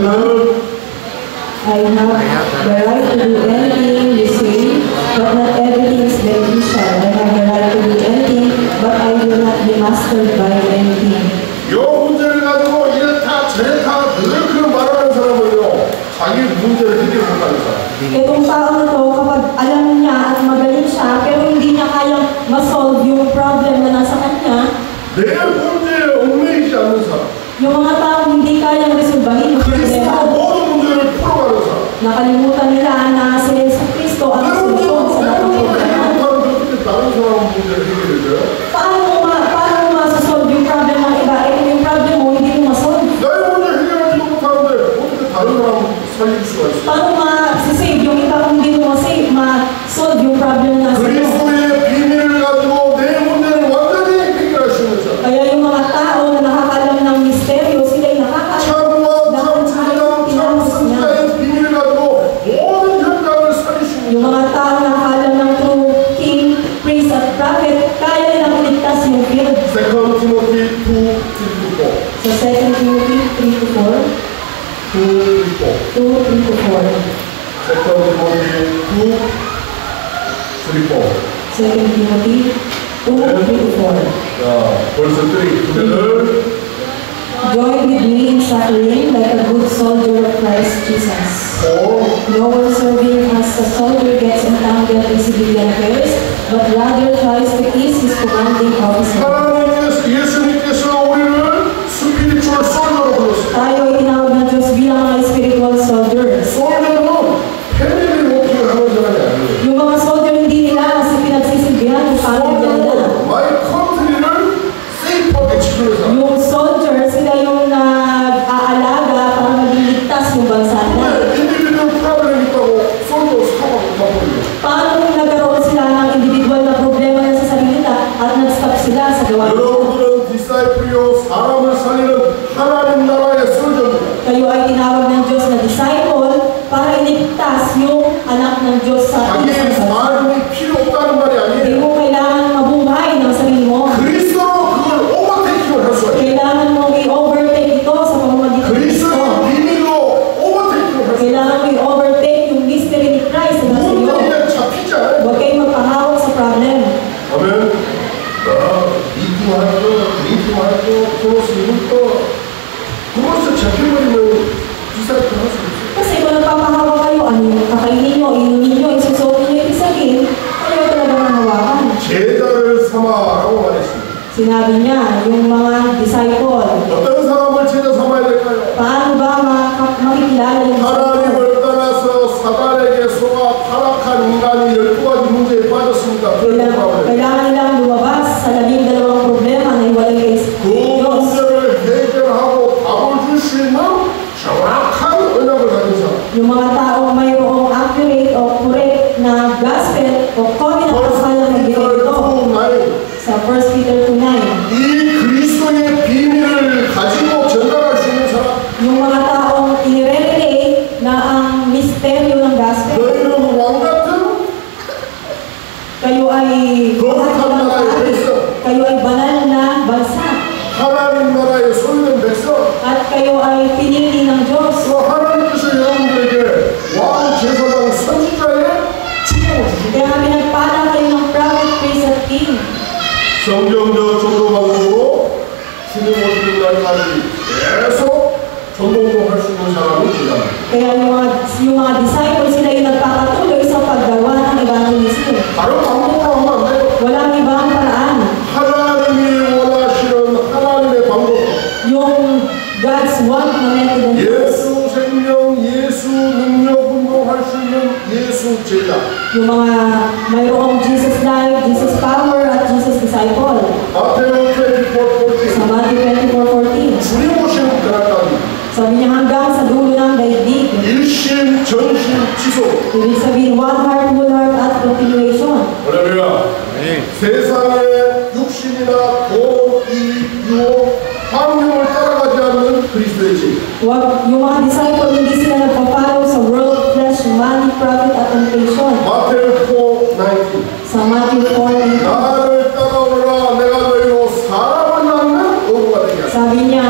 I have the right to do anything you say, but not everything is beneficial. I have the right to do anything Itong tao na to, kapag alam niya at magaling siya, pero hindi niya kayang ma-solve yung problem na nasa kanya, 내 문제에 얽매이지 않는 사람, yung mga tao hindi kayang resolbahin yung 그리스도가 problema, 모든 문제를 풀어가는 사람. nakalimutan nila na si Kristo ang solusyon sa lahat ng problema. 다른 사람 문제를 해결해줘요? Paano mo masasolve yung problem ng iba? Eh, yung problem mo, hindi mo masolve. 나의 문제 해결하지도 못하는데 어떻게 다른 사람 살릴 수가 있어? Paano ma-save yung iba kung hindi mo ma-solve yung problem na nasa iyo? 그리스도의 비밀을 가지고 내 문제를 완전히 해결할 수 있는 사람. Kaya yung mga tao na nakakaalam ng misteryo, sila'y nakakaalam 참과 ng 참 승자의 비밀을 가지고 모든 현장을 살릴 수 있는 yung mga tao na nakakaalam ng true king, priest, at prophet, kaya nilang iligtas yung field. 2 Timothy 2:3-4. Sa 2 Timothy 3-4, 2:3-4. 2-3-4. 2 Timothy 2:3-4. 2 Timothy 2-3-4. 자, 벌써 3 together. Join with me in suffering like a good soldier of Christ Jesus. 4. No one serving as a soldier gets entangled in civilian affairs, but rather tries to ease his commanding officer. 예수님께서 우리를 스피리추얼 솔저로 불렀어요. Tayo ay tinawag ng Diyos bilang mga spiritual soldiers. 솔저는 패밀리 워킹을 하는 사람이 아니에요. Yung mga soldier hindi nila kasi pinagsisilbihan yung pamilya nila. 마이 컨트리를 세이프하게 지키는 사람. Yung soldier, sila yung nag-aalaga para maging ligtas yung bansa nila. 왜 인디비du얼 프로블em 있다고 솔저 스탑하고 가버리죠? Paano kung nagkaroon sila ng individual na problema na sa sarili nila at nag-stop sila sa gawain? 여러분들은 디사이플이요 사람을 살리는 하나님 나라의 솔저입니다. Kayo ay tinawag ng Diyos na disciple para iligtas yung anak ng Diyos sa 자기 isang bansa. 삶이 필요 없다는 말이 Hindi 아니에요. mo kailangan mabuhay ng sarili mo. 그리스도로 그걸 오버테이킹을 할 수가 있어요. Kailangan mong i-overtake ito sa pamamagitan ng Kristo. 그리스도의 비밀로 오버테이킹을 할 수가 있어요. Kailangan mo i-overtake yung mystery ni Christ na nasa iyo. 문제에 잡히지 않아요. Huwag kayong magpahawak sa problem. 아멘. 이팅하고 드링킹하고 플러스 이것도 그것을 잡혀버리면 디사이플 할수 있어요. Kasi kung nagpapahawak kayo, ano yung kakainin nyo, inumin nyo, isusuot nyo, ibig sabihin, kayo talaga nanawakan. 제자를 삼아라고 말했습니다. Sinabi niya, yung mga disciple, 어떤 사람을 제자 삼아야 될까요? paano ba makikilala yung 하나님을 떠나서 사단에게 속아 타락한 인간이 12가지 문제에 빠졌습니다. Kailangan nilang lumabas sa 12 problema na iwalay kay 그 Diyos. 문제를 해결하고 답을 줄 수 있는 정확한 언약을 가진 사람. Yung mga taong mayroong accurate o correct na gospel o covenant na kayang magbigay ito. Sa 1 Peter 2:9. 이 그리스도의 비밀을 가지고 전달할 수 있는 사람. Yung mga taong inire-relay na ang misteryo ng gospel, 너희는 왕 같은 kayo ay 거룩한 나라의 백성, kayo ay banal na bansa 하나님 나라의 소유된 백성. at kayo ay pinili ng Diyos. 또 하나님께서 여러분들에게 왕, 제사장, 선지자의 축복을 주십니다. Kaya kami nagpala kayo ng prophet, priest at king. 성경적 전도 방법으로 주님 오시는 날까지 계속 전도를 할 수 있는 사람이 제자입니다. Kaya yung mga disciples sila yung nagpapatuloy sa paggawa ng evangelism. 다른 방법으로 하면 안 돼요. Walang ibang paraan. 하나님이 원하시는 하나님의 방법. Yung God's want na method ng Diyos. 예수 생명, 예수 능력 운동할 수 있는 예수 제자. Yung mga mayroong Jesus life, Jesus power, at Jesus disciple. 마태오 24:14. Sa Matthew 24:14. 주님 오시는 그날까지 Sabi niya hanggang sa dulo ng daigdig. 일심 전심 지속. Ibig sabihin, one heart, full heart, at continuation. 할렐루야. 세상의 육신이나 돈, 이익, 유혹, 환경을 따라가지 않는 그리스도의 집. Yung mga disciple, hindi sila nagpa-follow sa world, flesh, money, profit, at temptation. 마태오 4:19. Sa Matthew 4:19. 나를 따라오라 내가 너희로 사람을 낳는 어부가 되게 하라. Sabi niya,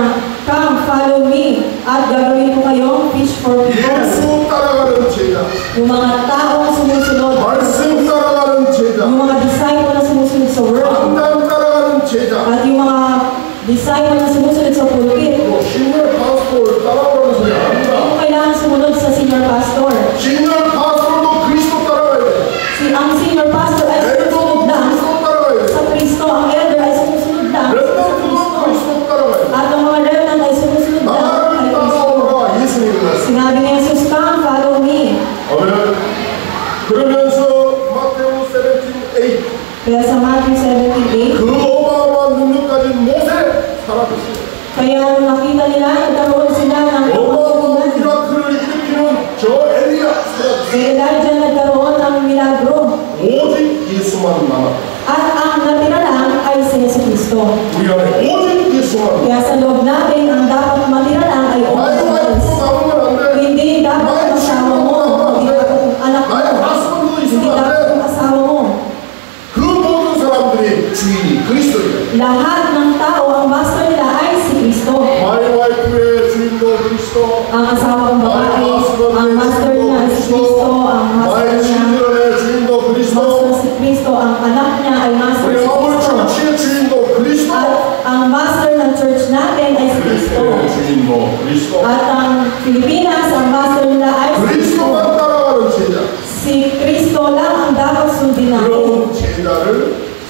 come, follow me, at gagawin ko kayong fish for people. 예수 따라가는 제자, Yung mga taong sumusunod, 말씀 따라가는 제자, yung mga disciple na sumusunod sa word, 강단 따라가는 제자, at yung mga disciple na sumusunod sa pulpit. 또 시니어 파스토를 따라가는 소리 Hindi 아닙니다. mo kailangan sumunod sa senior pastor. 시니어 파스토 Sinabi ni Jesus, come, follow me. 아멘. 그러면서 마태오 17:8 Kaya sa Matthew 17:8, 그 어마어마한 능력 가진 모세 사라졌어요. kaya nung nakita nila, nagkaroon sila ng 어마어마한 kapangyarihan. 미라클을 일으키는 저 엘리야 사라졌어요. Si Elijah nagkaroon ng milagro. 오직 예수만 남았다. At ang natira lang ay si Jesucristo. 우리 안에 오직 예수만. Kaya sa loob natin, ang dapat matira lang ay 나의 와이프 obedience. 남으면 안 돼. Hindi dapat ang asawa mo, hindi dapat ang anak mo, 나의 하스번도 hindi 있으면 안 dapat 돼. ang asawa mo. 그 모든 사람들이 주인이 그리스도예요. Lahat ng tao, ang master nila ay si Kristo. 마이 와이프의 주인도 그리스도. Ang asawa ng 마이 babae, ang 하스번드의 master 주인도 niya si 그리스도. Kristo, ang 마이 master niya, 친구의 주인도 그리스도. master si Kristo, ang anak niya ay master 우리 si 아울 Kristo. 정치의 주인도 그리스도. At ang master ng church natin ay si Kristo. 그리스도의 주인도 그리스도. At ang Pilipinas, ang master nila ay si Kristo. 그리스도만 따라가는 제자. Si Kristo lang ang dapat sundin natin. 그런 제자를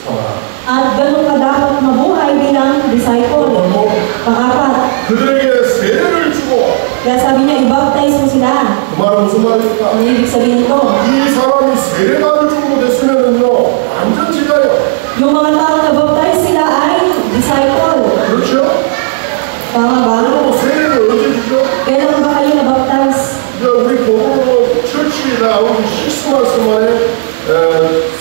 삼아라. At ganun ka dapat mabuhay bilang disciple. 그리고 Pang-apat, 그들에게 세례를 주고. kaya sabi niya, i-baptize mo sila. 그 말은 무슨 말입니까? Ang ibig sabihin nito, 이 사람이 세례받을 정도 됐으면은요, 완전 제자예요. yung mga tao na baptize sila ay disciple. 그렇죠? Tama ba? 그리고 세례를 언제 주죠? Kailan ba kayo na-baptize? 이제 우리 보고 철치에 나온 시스마스 만에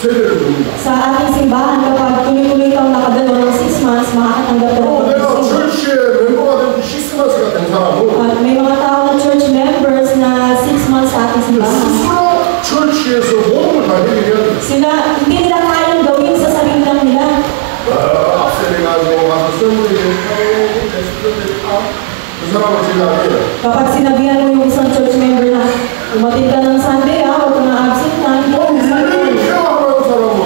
세례를 줍니다. Sa ating simbahan, kapag tuloy-tuloy kang nakadalo ng 6 months, makakatanggap ka ng 내가 baptism. 철치의 멤버가 된 시스마스가 된 사람은 At may mga tao na church members na 6 months sa ating simbahan. 스스로 철치에서 모든 걸 다 해결해야 돼. Sila, hindi nila kayang gawin sa sarili lang nila. 앞세례가지고 가서 썬데이 하고 데스크를 하고 그 사람은 제가 아니에요. Kapag sinabihan mo yung isang church member na umatid ka ng Sunday, huwag ka na absent na, hindi ka 인생을 케어하는 사람은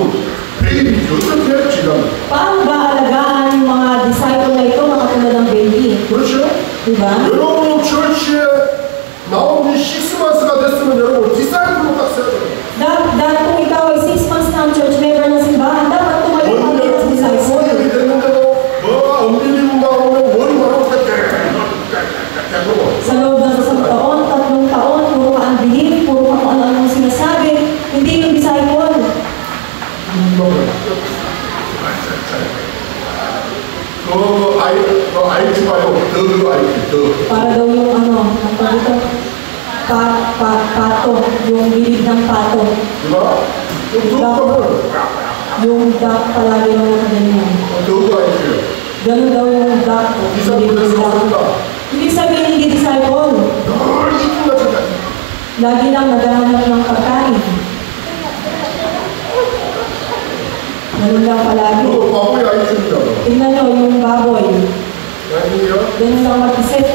베이비 어떻게 지갑니까? paano ba alagaan yung mga disciple na ito makatulad ng baby? 그렇죠? Diba? 여러분 철치에 나온 이 시스마스가 됐으면 여러분 디사이플로 딱 써야 돼요. Dahil kung ikaw ay 6 months na ang church member ng simbahan, dapat tumayo ka 원년 bilang disciple. 성격이 됐는데도 뭐가 엄밀리고 나오면 머리 말하고 Sa loob ng 1 taon, 3 taon, puro ka unbelief, puro ka kung ano-anong sinasabi, hindi yung disciple. 그 IQ 말고 더 IQ Para daw yung ano, ang tawag ito, pato, yung bilid ng pato. 누가? 더 Yung duck palagi lang nakaganyan. IQ요. Ganun daw yung duck. 디사이플 bilid ng duck. 됐습니다. Ibig sabihin hindi disciple. 늘 이쁜 같은 거. Lagi lang naghahanap ng pagkain. Ganun lang palagi. 너 바보의 IQ입니다. Tingnan nyo yung baboy. 아니요. Ganun lang mag-isip.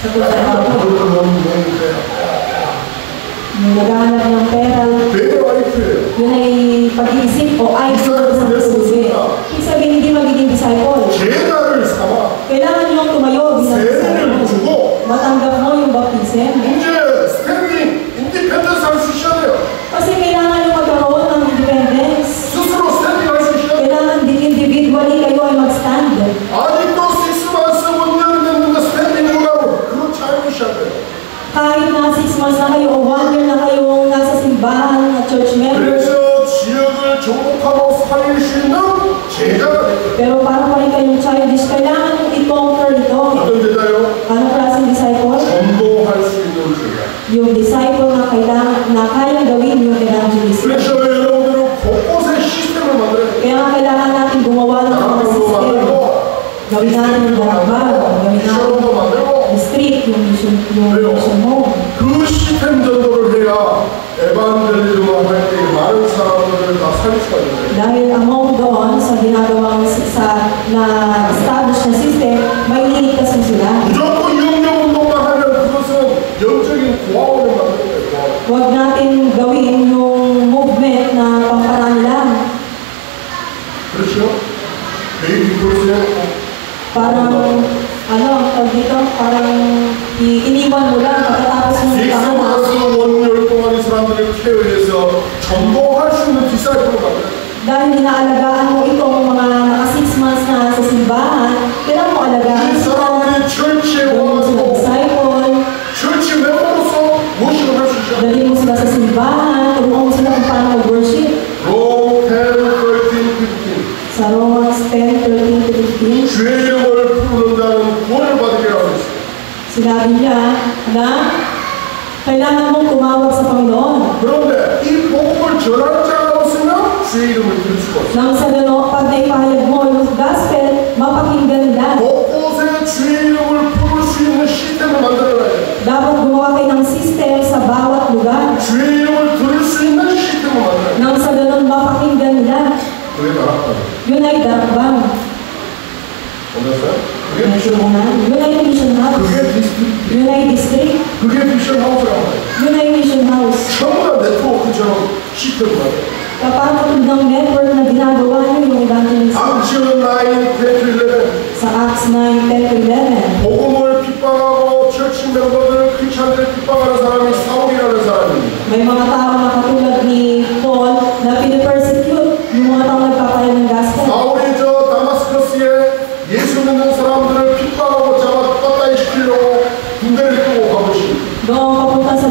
Sa sa baboy. Yung naghahanap ng pera, 배의 IQ예요. yun ay pag-iisip o ay sa puso. Ibig sabihin hindi magiging disciple. 제자를 삼아 Kailangan nyo tumayo bilang 세례를 disciple. 주고 Matanggap mo yung baptism. 이제 스탠딩 인디펜던스 할 수 있어야 돼요. Kasi kailangan nyo magkaroon ng independence. 스스로 스탠딩 할 수 있어야 돼요. Kailangan din individually kayo ay mag-stand. 아직도 6months 원년 됐는데 스탠딩 못하고 그거 차이셔야 돼요. Kahit na 6 months na kayo o 1 year na kayong nasa simbahan na church members, 그래서 지역을 정복하고 살릴 수 있는 제자가 돼요. pero para pa rin kayong childish, kailangan yung i-conquer ito. 어떤 제자요? Anong klaseng disciple? 전도할 수 있는 제자. Yung disciple na kailangan, na kayang gawin yung evangelism. 그래서 여러분들은 곳곳에 시스템을 만들어야 돼요. Kaya kailangan natin gumawa ng mga 나라도 system. 만들고 Gawin natin yung barabara, gawin natin 미션도 만들고 yung street, yung mission home. 그 시스템 전도를 해야 에반젤리즘을 할 때 많은 사람들을 다 살릴 수가 있는 거예요. Dahil among doon sa ginagawang na established na system, may liligtas mo sila. 무조건 영적 운동만 하면 그것은 영적인 고아원을 만드는 거예요. Huwag natin gawin yung movement na pamparaan lang. 그렇죠? 베이비 그릇에 Parang, tawag dito, parang iniwan mo lang pagkatapos mo panganak. 엑스마스 원열 동안 이 사람들을 케어해서 전도할 수 있는 디사이플로 만들어요. Dahil inaalagaan mo itong mga naka 6 months na sa simbahan, kailangan mo alagaan 이 sila. 사람들이 철치에 Gawin mo sila 와가지고 disciple. 철치 멤버로 Dali mo sila sa simbahan, turuan mo sila kung paano mag-worship. Rome 10:13-15. Sa Romans 10:13-15, 주의 이름을 부르는 자는 구원을 받으리라 하셨습니다. sinabi niya na kailangan mong tumawag sa Panginoon. 그런데 이 복음을 전하는 자가 없으면 주의 이름을 부를 수가 없어요. Nang sa gano'n, pag naipahayag mo yung gospel, mapakinggan nila. 곳곳에 주의 이름을 부를 수 있는 시스템을 만들어놔야 돼요. Dapat gumawa kayo ng system sa bawat lugar. 주의 이름을 들을 수 있는 시스템을 만들어야 돼요. Nang sa gano'n, mapakinggan nila. 그게 나락가요. Yun ay dakbang. 몰랐어요? 그게 미션 하우스. Yun ay mission house. 그게 디스트릭트. Yun ay district. 그게 미션 하우스라고 해요. Yun ay mission house. 전부 다 네트워크처럼 시스템을 만들어요. Kapatid ng network na ginagawa niyo yung evangelism. Acts 9:10-11. Sa Acts 9:10-11. 복음을 핍박하고 철치 멤버들 크리스찬들을 핍박하는 사람이 사울이라는 사람입니다. May mga tao na katulad ni Paul na pinipersecute yung mga tao nagpapayo ng gospel. 사울이 저 다마스커스에 예수 믿는 사람들을 핍박하고 잡아다이 시키려고 군대를 끄고 가보시. Doon papunta sa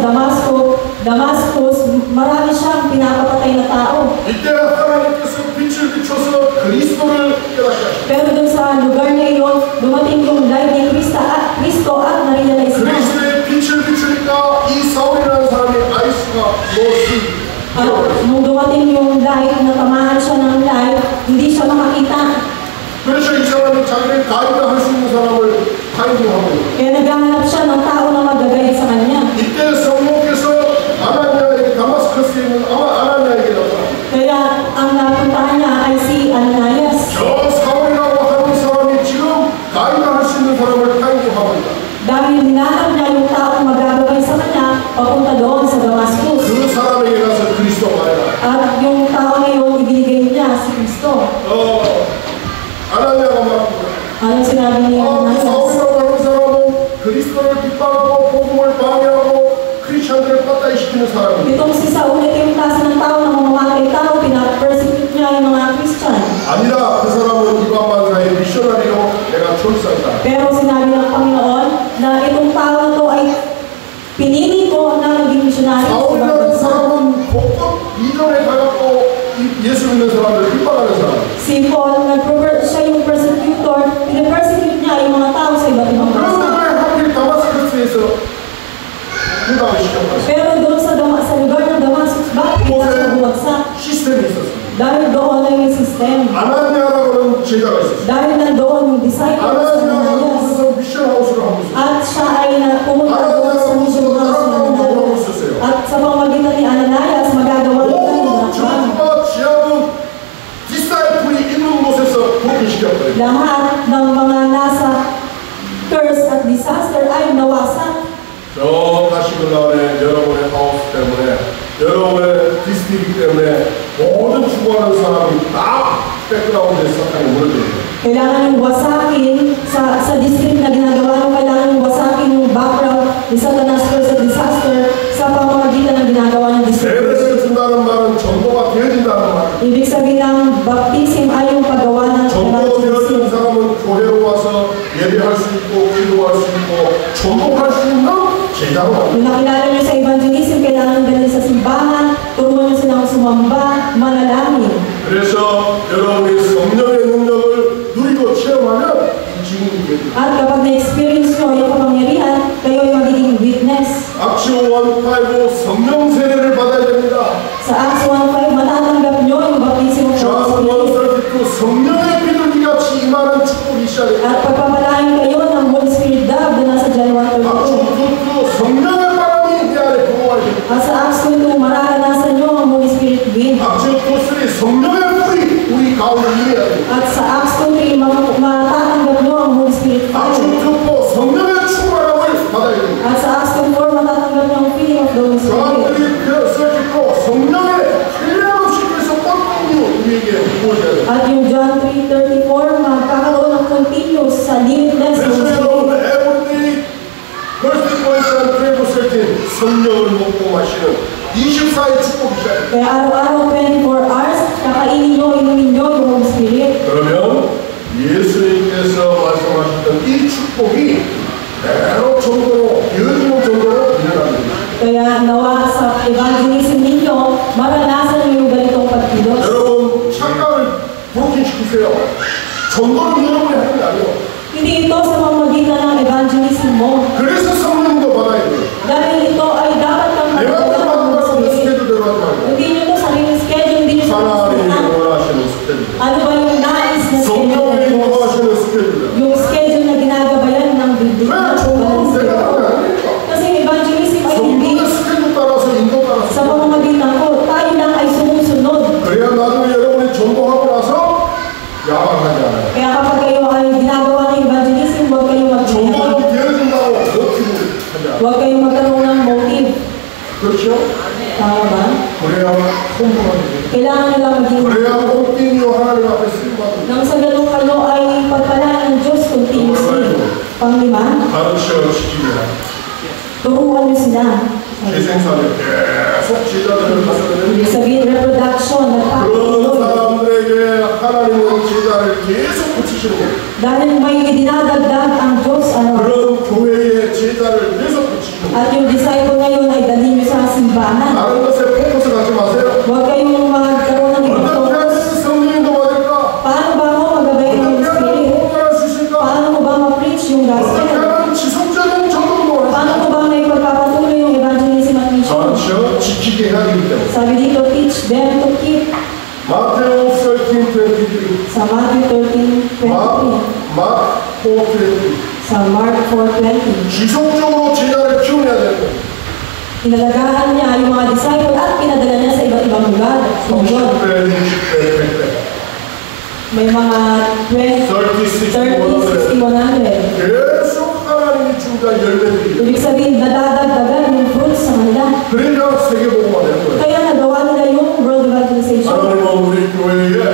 Damascus, marami siyang pinapapatay na tao. 이때 하나님께서 빛을 비춰서 그리스도를 깨닫게 하셨습니다. Pero doon sa lugar na iyon, dumating yung light ni Kristo at na-realize na. 그리스도의 빛을 비추니까 이 사울이라는 사람이 아이스가 로스. At nung dumating yung light, natamaan siya ng light, hindi siya makakita. 그래서 이 사람이 자기를 가이드 할 수 있는 사람을 파인딩하고 Kaya naghahanap siya ng tao na mag-guide sa kanya. 이때 성령께서 아나니아에게 다마스커스에 있는 아나니아에게 나타납니다. Kaya ang napuntahan niya ay si Ananias. 저 사울이라고 하는 사람이 지금 가이드 할 수 있는 사람을 파인딩하고 있다. Dahil hinahanap niya yung tao na magagabay sa kanya, papunta doon sa Damascus. 그 사람에게 가서 그리스도 말해라. At yung tao na yun, ibinigay niya si Kristo. 아나니아가 말합니다. Anong sinabi ni 이 Ananias? 사울이라고 하는 사람은 그리스도를 핍박하고 복음을 방해하고 크리스찬들을 빠따이 시키는 사람입니다. Itong si Saul, ito yung klase ng tao na mamamatay tao, pinapersecute niya yung mga Christian. 아니라 그 사람은 이방만사의 미셔너리로 내가 초이스한다. Pero sinabi ng Panginoon na itong tao na to ay pinili ko na naging missionary sa ibang 사울이라는 bansa. 사람은 곳곳 이전에 가갖고 예수 믿는 사람들을 핍박하는 사람. Si Paul, siya yung persecutor, pinapersecute niya yung mga tao sa iba't ibang 그런데 bansa. 왜 하필 다마스커스에서 무당을 시켰어요? Pero doon sa lugar ng Damascus, bakit ito siya bumagsak? 시스템이 있었어요. Dahil doon ay may system. 아나니아라고 하는 제자가 있었어요. Dahil nandoon yung disciples ng 아나니아가 Ananias. 그래서 미션 하우스를 하고 있었어요. At siya ay pumunta doon sa mission house ng Ananias. At sa pamamagitan ni Ananias, magagawa nila yung 모든 lakbang. 전투와 지하는 디사이플이 있는 곳에서 복귀시켰거든요. Lahat ng mga nasa curse at disaster ay nawasak. 저 가시글 나원에 여러분의 하우스 때문에 여러분의 디스트릭 때문에 모든 추구하는 사람이 다 백그라운드에 사탄이 무너져요. Kailangan yung wasakin sa district na ginagawa nyo, kailangan yung wasakin yung background ni Satanas curse at disaster sa pamamagitan ng ginagawa ng district. 세례를 준다는 말은 전도가 되어진다는 말. Ibig sabihin ng baptism ay yung paggawa ng 전도 되어진 evangelism. 사람은 교회로 와서 예배할 수 있고 기도할 수 있고 전복할 수 있는 제자로 만듭니다. Kung nakilala nyo sa evangelism, kailangan dalhin sa simbahan, turuan nyo silang sumamba, manalangin. 그래서 여러분이 성령의 능력을 누리고 체험하면 이 증인이 됩니다. At kapag na-experience nyo yung kapangyarihan, kayo ay magiging witness. 악시 1:5 성령 세례를 받아야 됩니다. Sa Acts 1:5, matatanggap nyo yung baptism of the John Holy Spirit. 1:32 성령의 비둘기 같이 임하는 축복이 있어야 됩니다. At pagpapalain kayo ng Holy Spirit dove na nasa John 1:32. 악시 2:2 성령의 바람이 내 안에 불어와야 됩니다. At sa Acts 2:2, mararanasan nyo ang Holy Spirit wind. 악시 2:3 성령의 불이 우리 가운데 임해야 됩니다. At sa Acts 2:3, matatanggap nyo ang Holy Spirit 악시 fire. 2:4 성령의 충만함을 받아야 됩니다. At sa Acts 2:4, matatanggap nyo ang feeling of the Holy Spirit. 저들이 펴서기고 성령의 한량없이 그래서 뻥뻥이 우리에게 부어져야 됩니다. At yung John 3:34, magkakaroon ng continuous sa limitless Holy 그래서 Spirit. 여러분 everyday first point and pray for certain 성령을 먹고 마시는 24의 축복이 시작됩니다. Kaya araw-araw, 24 hours, kakainin nyo, inumin nyo yung Holy Spirit. 그러면 예수님께서 말씀하셨던 이 축복이 대로 정도로 이어지는 정도로 일어납니다. Kaya nawa sa hindi 정부의 스케줄 따라서 인도 따라서 sa pamamagitan ko, tayo lang ay sumusunod. 그래야 나중에 여러분이 전도하고 나서 야망하지 않아요. Kaya kapag kayo ay ginagawa ng evangelism, huwag kayong magmayabang. 전도는 되어준다고 모티브를 하지 않아요. Huwag kayong magkaroon ng motive. 그렇죠? Tama ba? 그래야 성공하게 돼요. Kailangan nila maging 그래야 꽃띠니요 하나님 앞에 쓰임받는 nang sa ganun kayo ay pagpalaan ng Diyos continuously. Panglima, 가르쳐 주시면 turuan niyo sila. 재생산에 계속 제자들을 Ibig 가져가는 sabihin, reproduction, 그런 nagpapatuloy. 사람들에게 하나님은 제자를 계속 붙이시는 거예요. Dahil may dinadagdag ang Diyos, 그런 교회의 제자를 계속 붙이시는 거예요. at yung disciple ngayon ay dalhin niyo sa simbahan. 다른 것에 포커스 갖지 마세요. Huwag kayong magkaroon ng ibang 어떻게 하면 focus. 성령인도 받을까? Paano ba ako magabay ng 어떻게 하면 Spirit? 공부할 수 있을까? Paano ko ba ma-preach yung 어떻게 gospel? 하면 지속적인 전도도 Paano ko ba may pagpapatuloy yung evangelism at mission? 그렇죠. 지키게 해야 되기 때문에. Sabi dito, teach them to keep. 마테오 13:23 Sa Matthew 13:23. 마크 4:20 Sa Mark 4:20. 지속적으로 제자를 키워내야 되는 거예요. Inalagaan niya yung mga disciple at pinadala niya sa iba't ibang lugar. Ngayon, 30배, 60배, 100배 may mga 20, 30, 30, 60, 100. 계속 하나님이 준다 열매들이 Ibig sabihin, nadadagdagan yung fruits sa kanila. 그러니까 세계복음화 되는 거예요. Kaya nagawa nila yung world evangelization. 하나님은 우리 교회에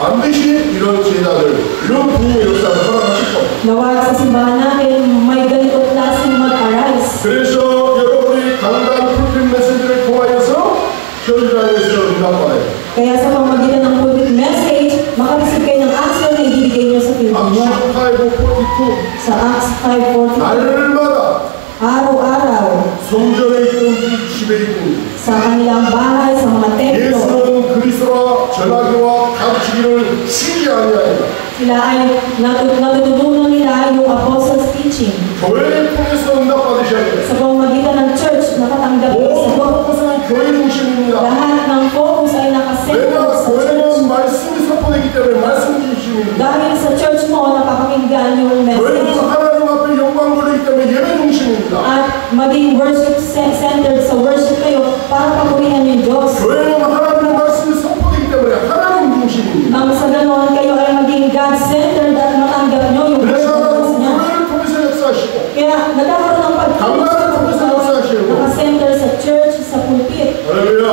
반드시 이런 제자들 이런 부흥의 역사를 허락하실 겁니다. Nawa sa simbahan namin, may ganito klaseng mag-arise. 그래서 여러분이 강단 풀필 메시지를 통하여서 현장에서 응답받아요. Kaya sa pamamagitan ng pulpit message, makareceive kayo ng answer na ibibigay niyo sa field niyo. Acts 5:42 Sa Acts 5:42, 날마다 araw-araw, 성전에 있든지 집에 있든지 sa kanilang bahay, sa mga templo, 예수는 그리스도와 전하기와 가르치기를 쉬지 아니하니라. sila ay natutunan nila yung apostles' teaching. 교회를 통해서 응답받으셔야 돼요. Sa pamamagitan ng church, nakatanggap kayo sa 모든 Lord. 것은 교회 중심입니다. Lahat ng focus ay nakasentrate 왜냐 sa church. 교회는 말씀이 선포되기 때문에 말씀 중심입니다. Dahil sa church mo, napakinggan yung 교회는 message. 하나님 앞에 영광 돌리기 때문에 예배 중심입니다. At maging worship centered sa worship kayo para papurihan yung Diyos. 교회는 하나님의 말씀이 선포되기 때문에 하나님 중심입니다. Nang sa ganon, kayo ay maging God-centered at matanggap nyo yung 그래서 worship 하나님은 niya. 교회를 통해서 역사하시고 Kaya nagkakaroon ng 강단을 통해서 역사하시고 naka-center sa church, sa pulpit. 할렐루야.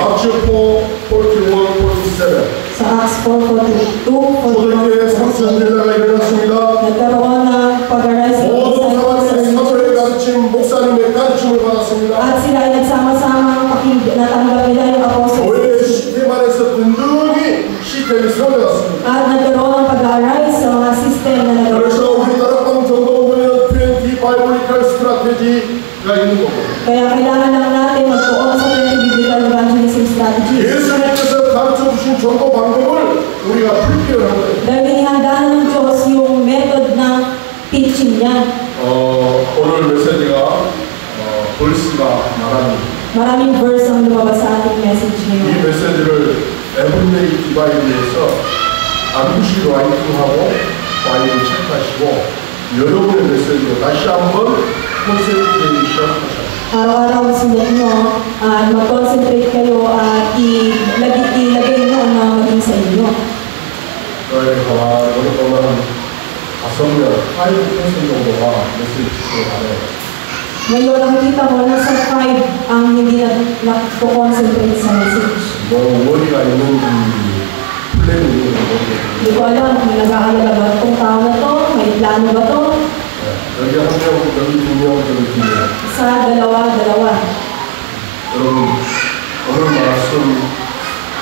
Acts 4:41-47 Sa Acts 4:42, 초대교회 3천 제자가 일어났습니다. nagkaroon ng pag-arise ng 모든 사람이 disciples. 사도의 가르침, 목사님의 가르침을 받았습니다. At sila ay nagsama-sama natanggap nila yung apostles. 교회의 시스템 안에서 든든히 시스템이 세워졌습니다. At nagkaroon ng pag-arise sa mga system na nagkaroon. 그래서 우리 다락방 전도부는 20 바이블리컬 스트라테지가 있는 거고 Kaya kailangan lang natin magtuon sa 20 biblical evangelism strategy. 예수님께서 가르쳐주신 전도 방법을 우리가 풀기를 한 거예요. Dahil inihanda na ng Diyos yung method ng teaching niya. 오늘 메시지가 벌스가 말하는 Maraming verse ang lumabas sa ating message 이 ngayon. 메시지를 에브리데이 디바이드에서 안구시 라이팅하고 와인을 체크하시고 여러분의 메시지로 다시 한번 콘센트레이션 하셔요. Araw-araw sulat nyo at mag-concentrate kayo at ilagay nyo na maging sa inyo. 오늘 동안 5명, 5% 정도가 메시지 들어가네요. Ngayon, nakikita mo nasa 5 ang hindi na-concentrate sa message. 뭐 머리가 있는지 플랜이 있는지 모르겠어요. Hindi ko alam kung nag-aalala ba itong tao na to, may plano ba to? 여기 한 명, 여기 두 명, 여기 두 명. Sa dalawa. 여러분, 오늘 말씀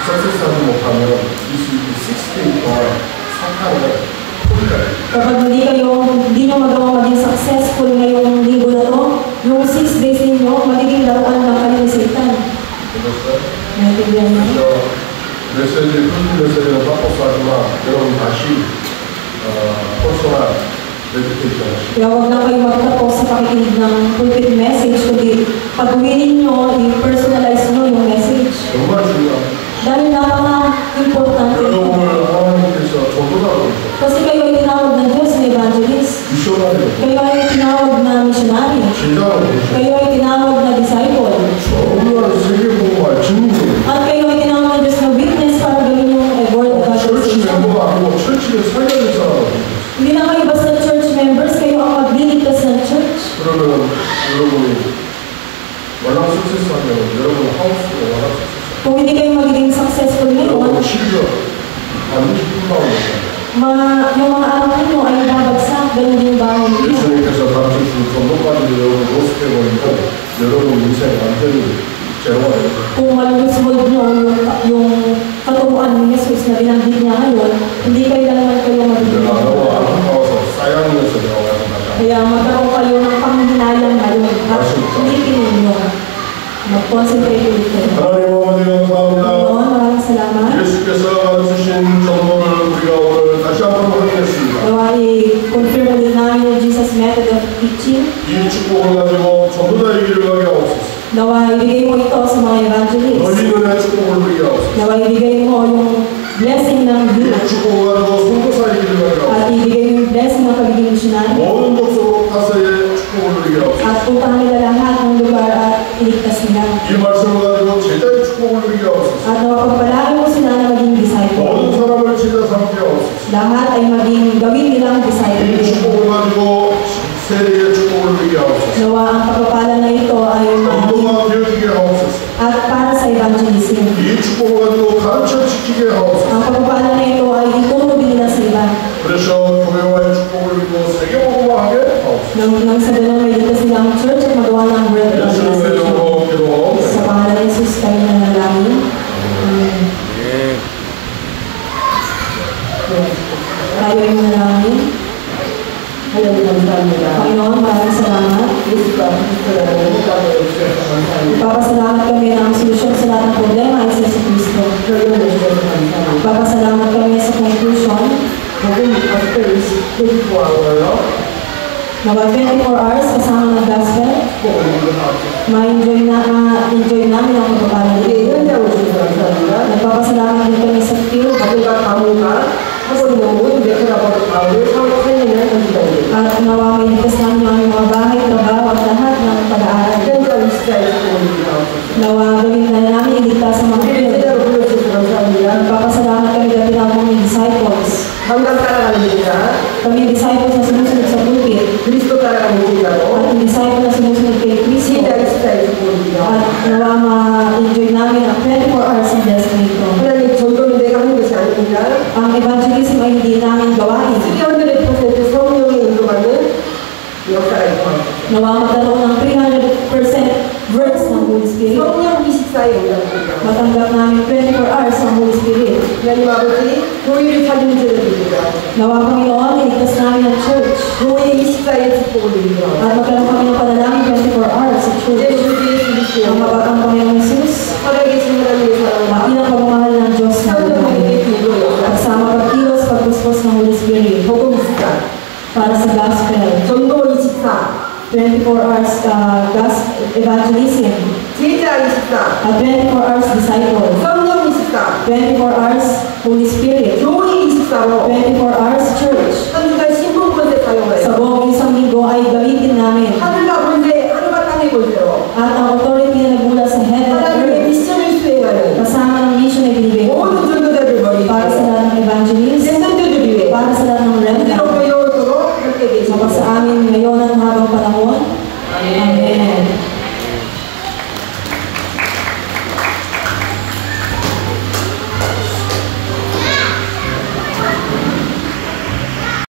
석세스하지 못하면 이 16 동안 사탄을 풀려요. Kapag hindi nyo magawa maging successful ngayong linggo na to, yung 6 days ninyo, magiging laruan ng kayo ni Satan. 그랬어요? Naintindihan niyo? 그래서 메시지, 풀린 메시지는 바꿔서하지만 여러분 다시 퍼스널 메디테이션 하시고 Kaya huwag na kayo magtapos sa pakikinig ng pulpit message, kundi pag-uwinin nyo, i-personalize nyo yung message. 정말 중요합니다. Dahil napaka-importante. 여러분을 하나님께서 전도자로 Kasi kayo ay tinawag ng Diyos na evangelist. 미션하는 Kayo ay tinawag na missionary. 진정을 내시고 Kayo ay tinawag 워낙 सक्से스하면 여러분 하우스가 워낙 सक्세스. Kung hindi kayo magiging successful ngayon, 여러분 실력 반드시 끝나옵니다. yung mga anak ninyo ay babagsak, ganun din ba ninyo? 예수님께서 가르쳐준 전도까지 여러분 모습해버리고 여러분 인생 완전히 제로가 Kung malulusmod nyo yung katuruan ni Jesus na binanggit niya ngayon, hindi kayo naman kayo magiging 내가 너무 magiging. 안타까워서 싸양면서 내가 와서 가자. Kaya magkaroon kayo ng panghinayang ngayon at ulitin ninyo. Mag-concentrate ulit kayo. 하나님 아버지 감사합니다. Panginoon, maraming salamat. 예수께서 가르치신 전도를 우리가 오늘 다시 한번 확인했습니다. Nawa i-confirm ulit namin yung Jesus method of teaching. 이 축복을 가지고 전부 다 이기를 가게 하옵소서. Nawa ibigay mo ito sa mga evangelists. 너희 눈에 축복을 누리게 하옵소서. Nawa ibigay mo yung blessing ng 이 Diyos. 축복을 가지고 선교사 이기를 가게 하옵소서. At ibigay mo yung blessing ng pagiging missionary. 모든 곳으로 가서의 축복을 누리게 하옵소서. At puntahan nila lahat ng lugar at iligtas nila. 이 말씀을 가지고 제자의 축복을 누리게 하옵소서. At napapalagi mo sila na maging disciple. 모든 사람을 제자 삼게 하옵소서. Lahat ay maging gawin nilang 이 disciple. 축복을 가지고 세대의 축복을 누리게 하옵소서. Nawa ang pagpapala na ito ay 전도가 되어지게 하옵소서. at para sa evangelism. 이 축복을 가지고 가르쳐 지키게 하옵소서. Ang pagpapala na ito ay ituro din nila sa iba. 그래서 교회와의 축복을 누리고 세계복음화하게 하옵소서. Nang sa ganun may ligtas nilang church at magawa ng word of 예수님의 evangelization. 이름으로 Sa 기도하옵나이다. pangalan ni Jesus kami nanalangin. Amen. Tayo ay manalangin. Panginoon, maraming salamat. Ipapasalamat kami na ang solusyon sa lahat ng problema ay sa Yesu Cristo. Ipapasalamat kami sa conclusion na 24 hours kasama ng gospel, ma-enjoy namin ang pagpapala dito. Nagpapasalamat din kami sa field at nawa may ligtas namin ang aming mga bahay, trabaho at lahat ng pag-aaral. Nawa gawin na namin iligtas sa mga field. Nagpapasalamat kami dahil tinawag ng disciples. Kami disciples na sumusunod sa pulpit. At ang disciple na sumusunod kay Kristo. At nawa ma-enjoy namin ang 24 hours ng destiny ito. Ang evangelism ay hindi namin gawain. Nawa magkaroon ng 300% verse ng Holy Spirit. Matanggap namin 24 hours ng Holy Spirit. Nawa Panginoon, iligtas namin ang church. At magkaroon kami ng panalangin 24 hours sa church. Ang mabagang Panginoon Jesus, makilang pagmamahal ng Diyos na buhay. Kasama pagkilos, pagpuspos ng Holy Spirit. Para sa gospel. 24 hours gospel evangelism. At 24 hours disciple. 24 hours Holy Spirit. 24 hours church.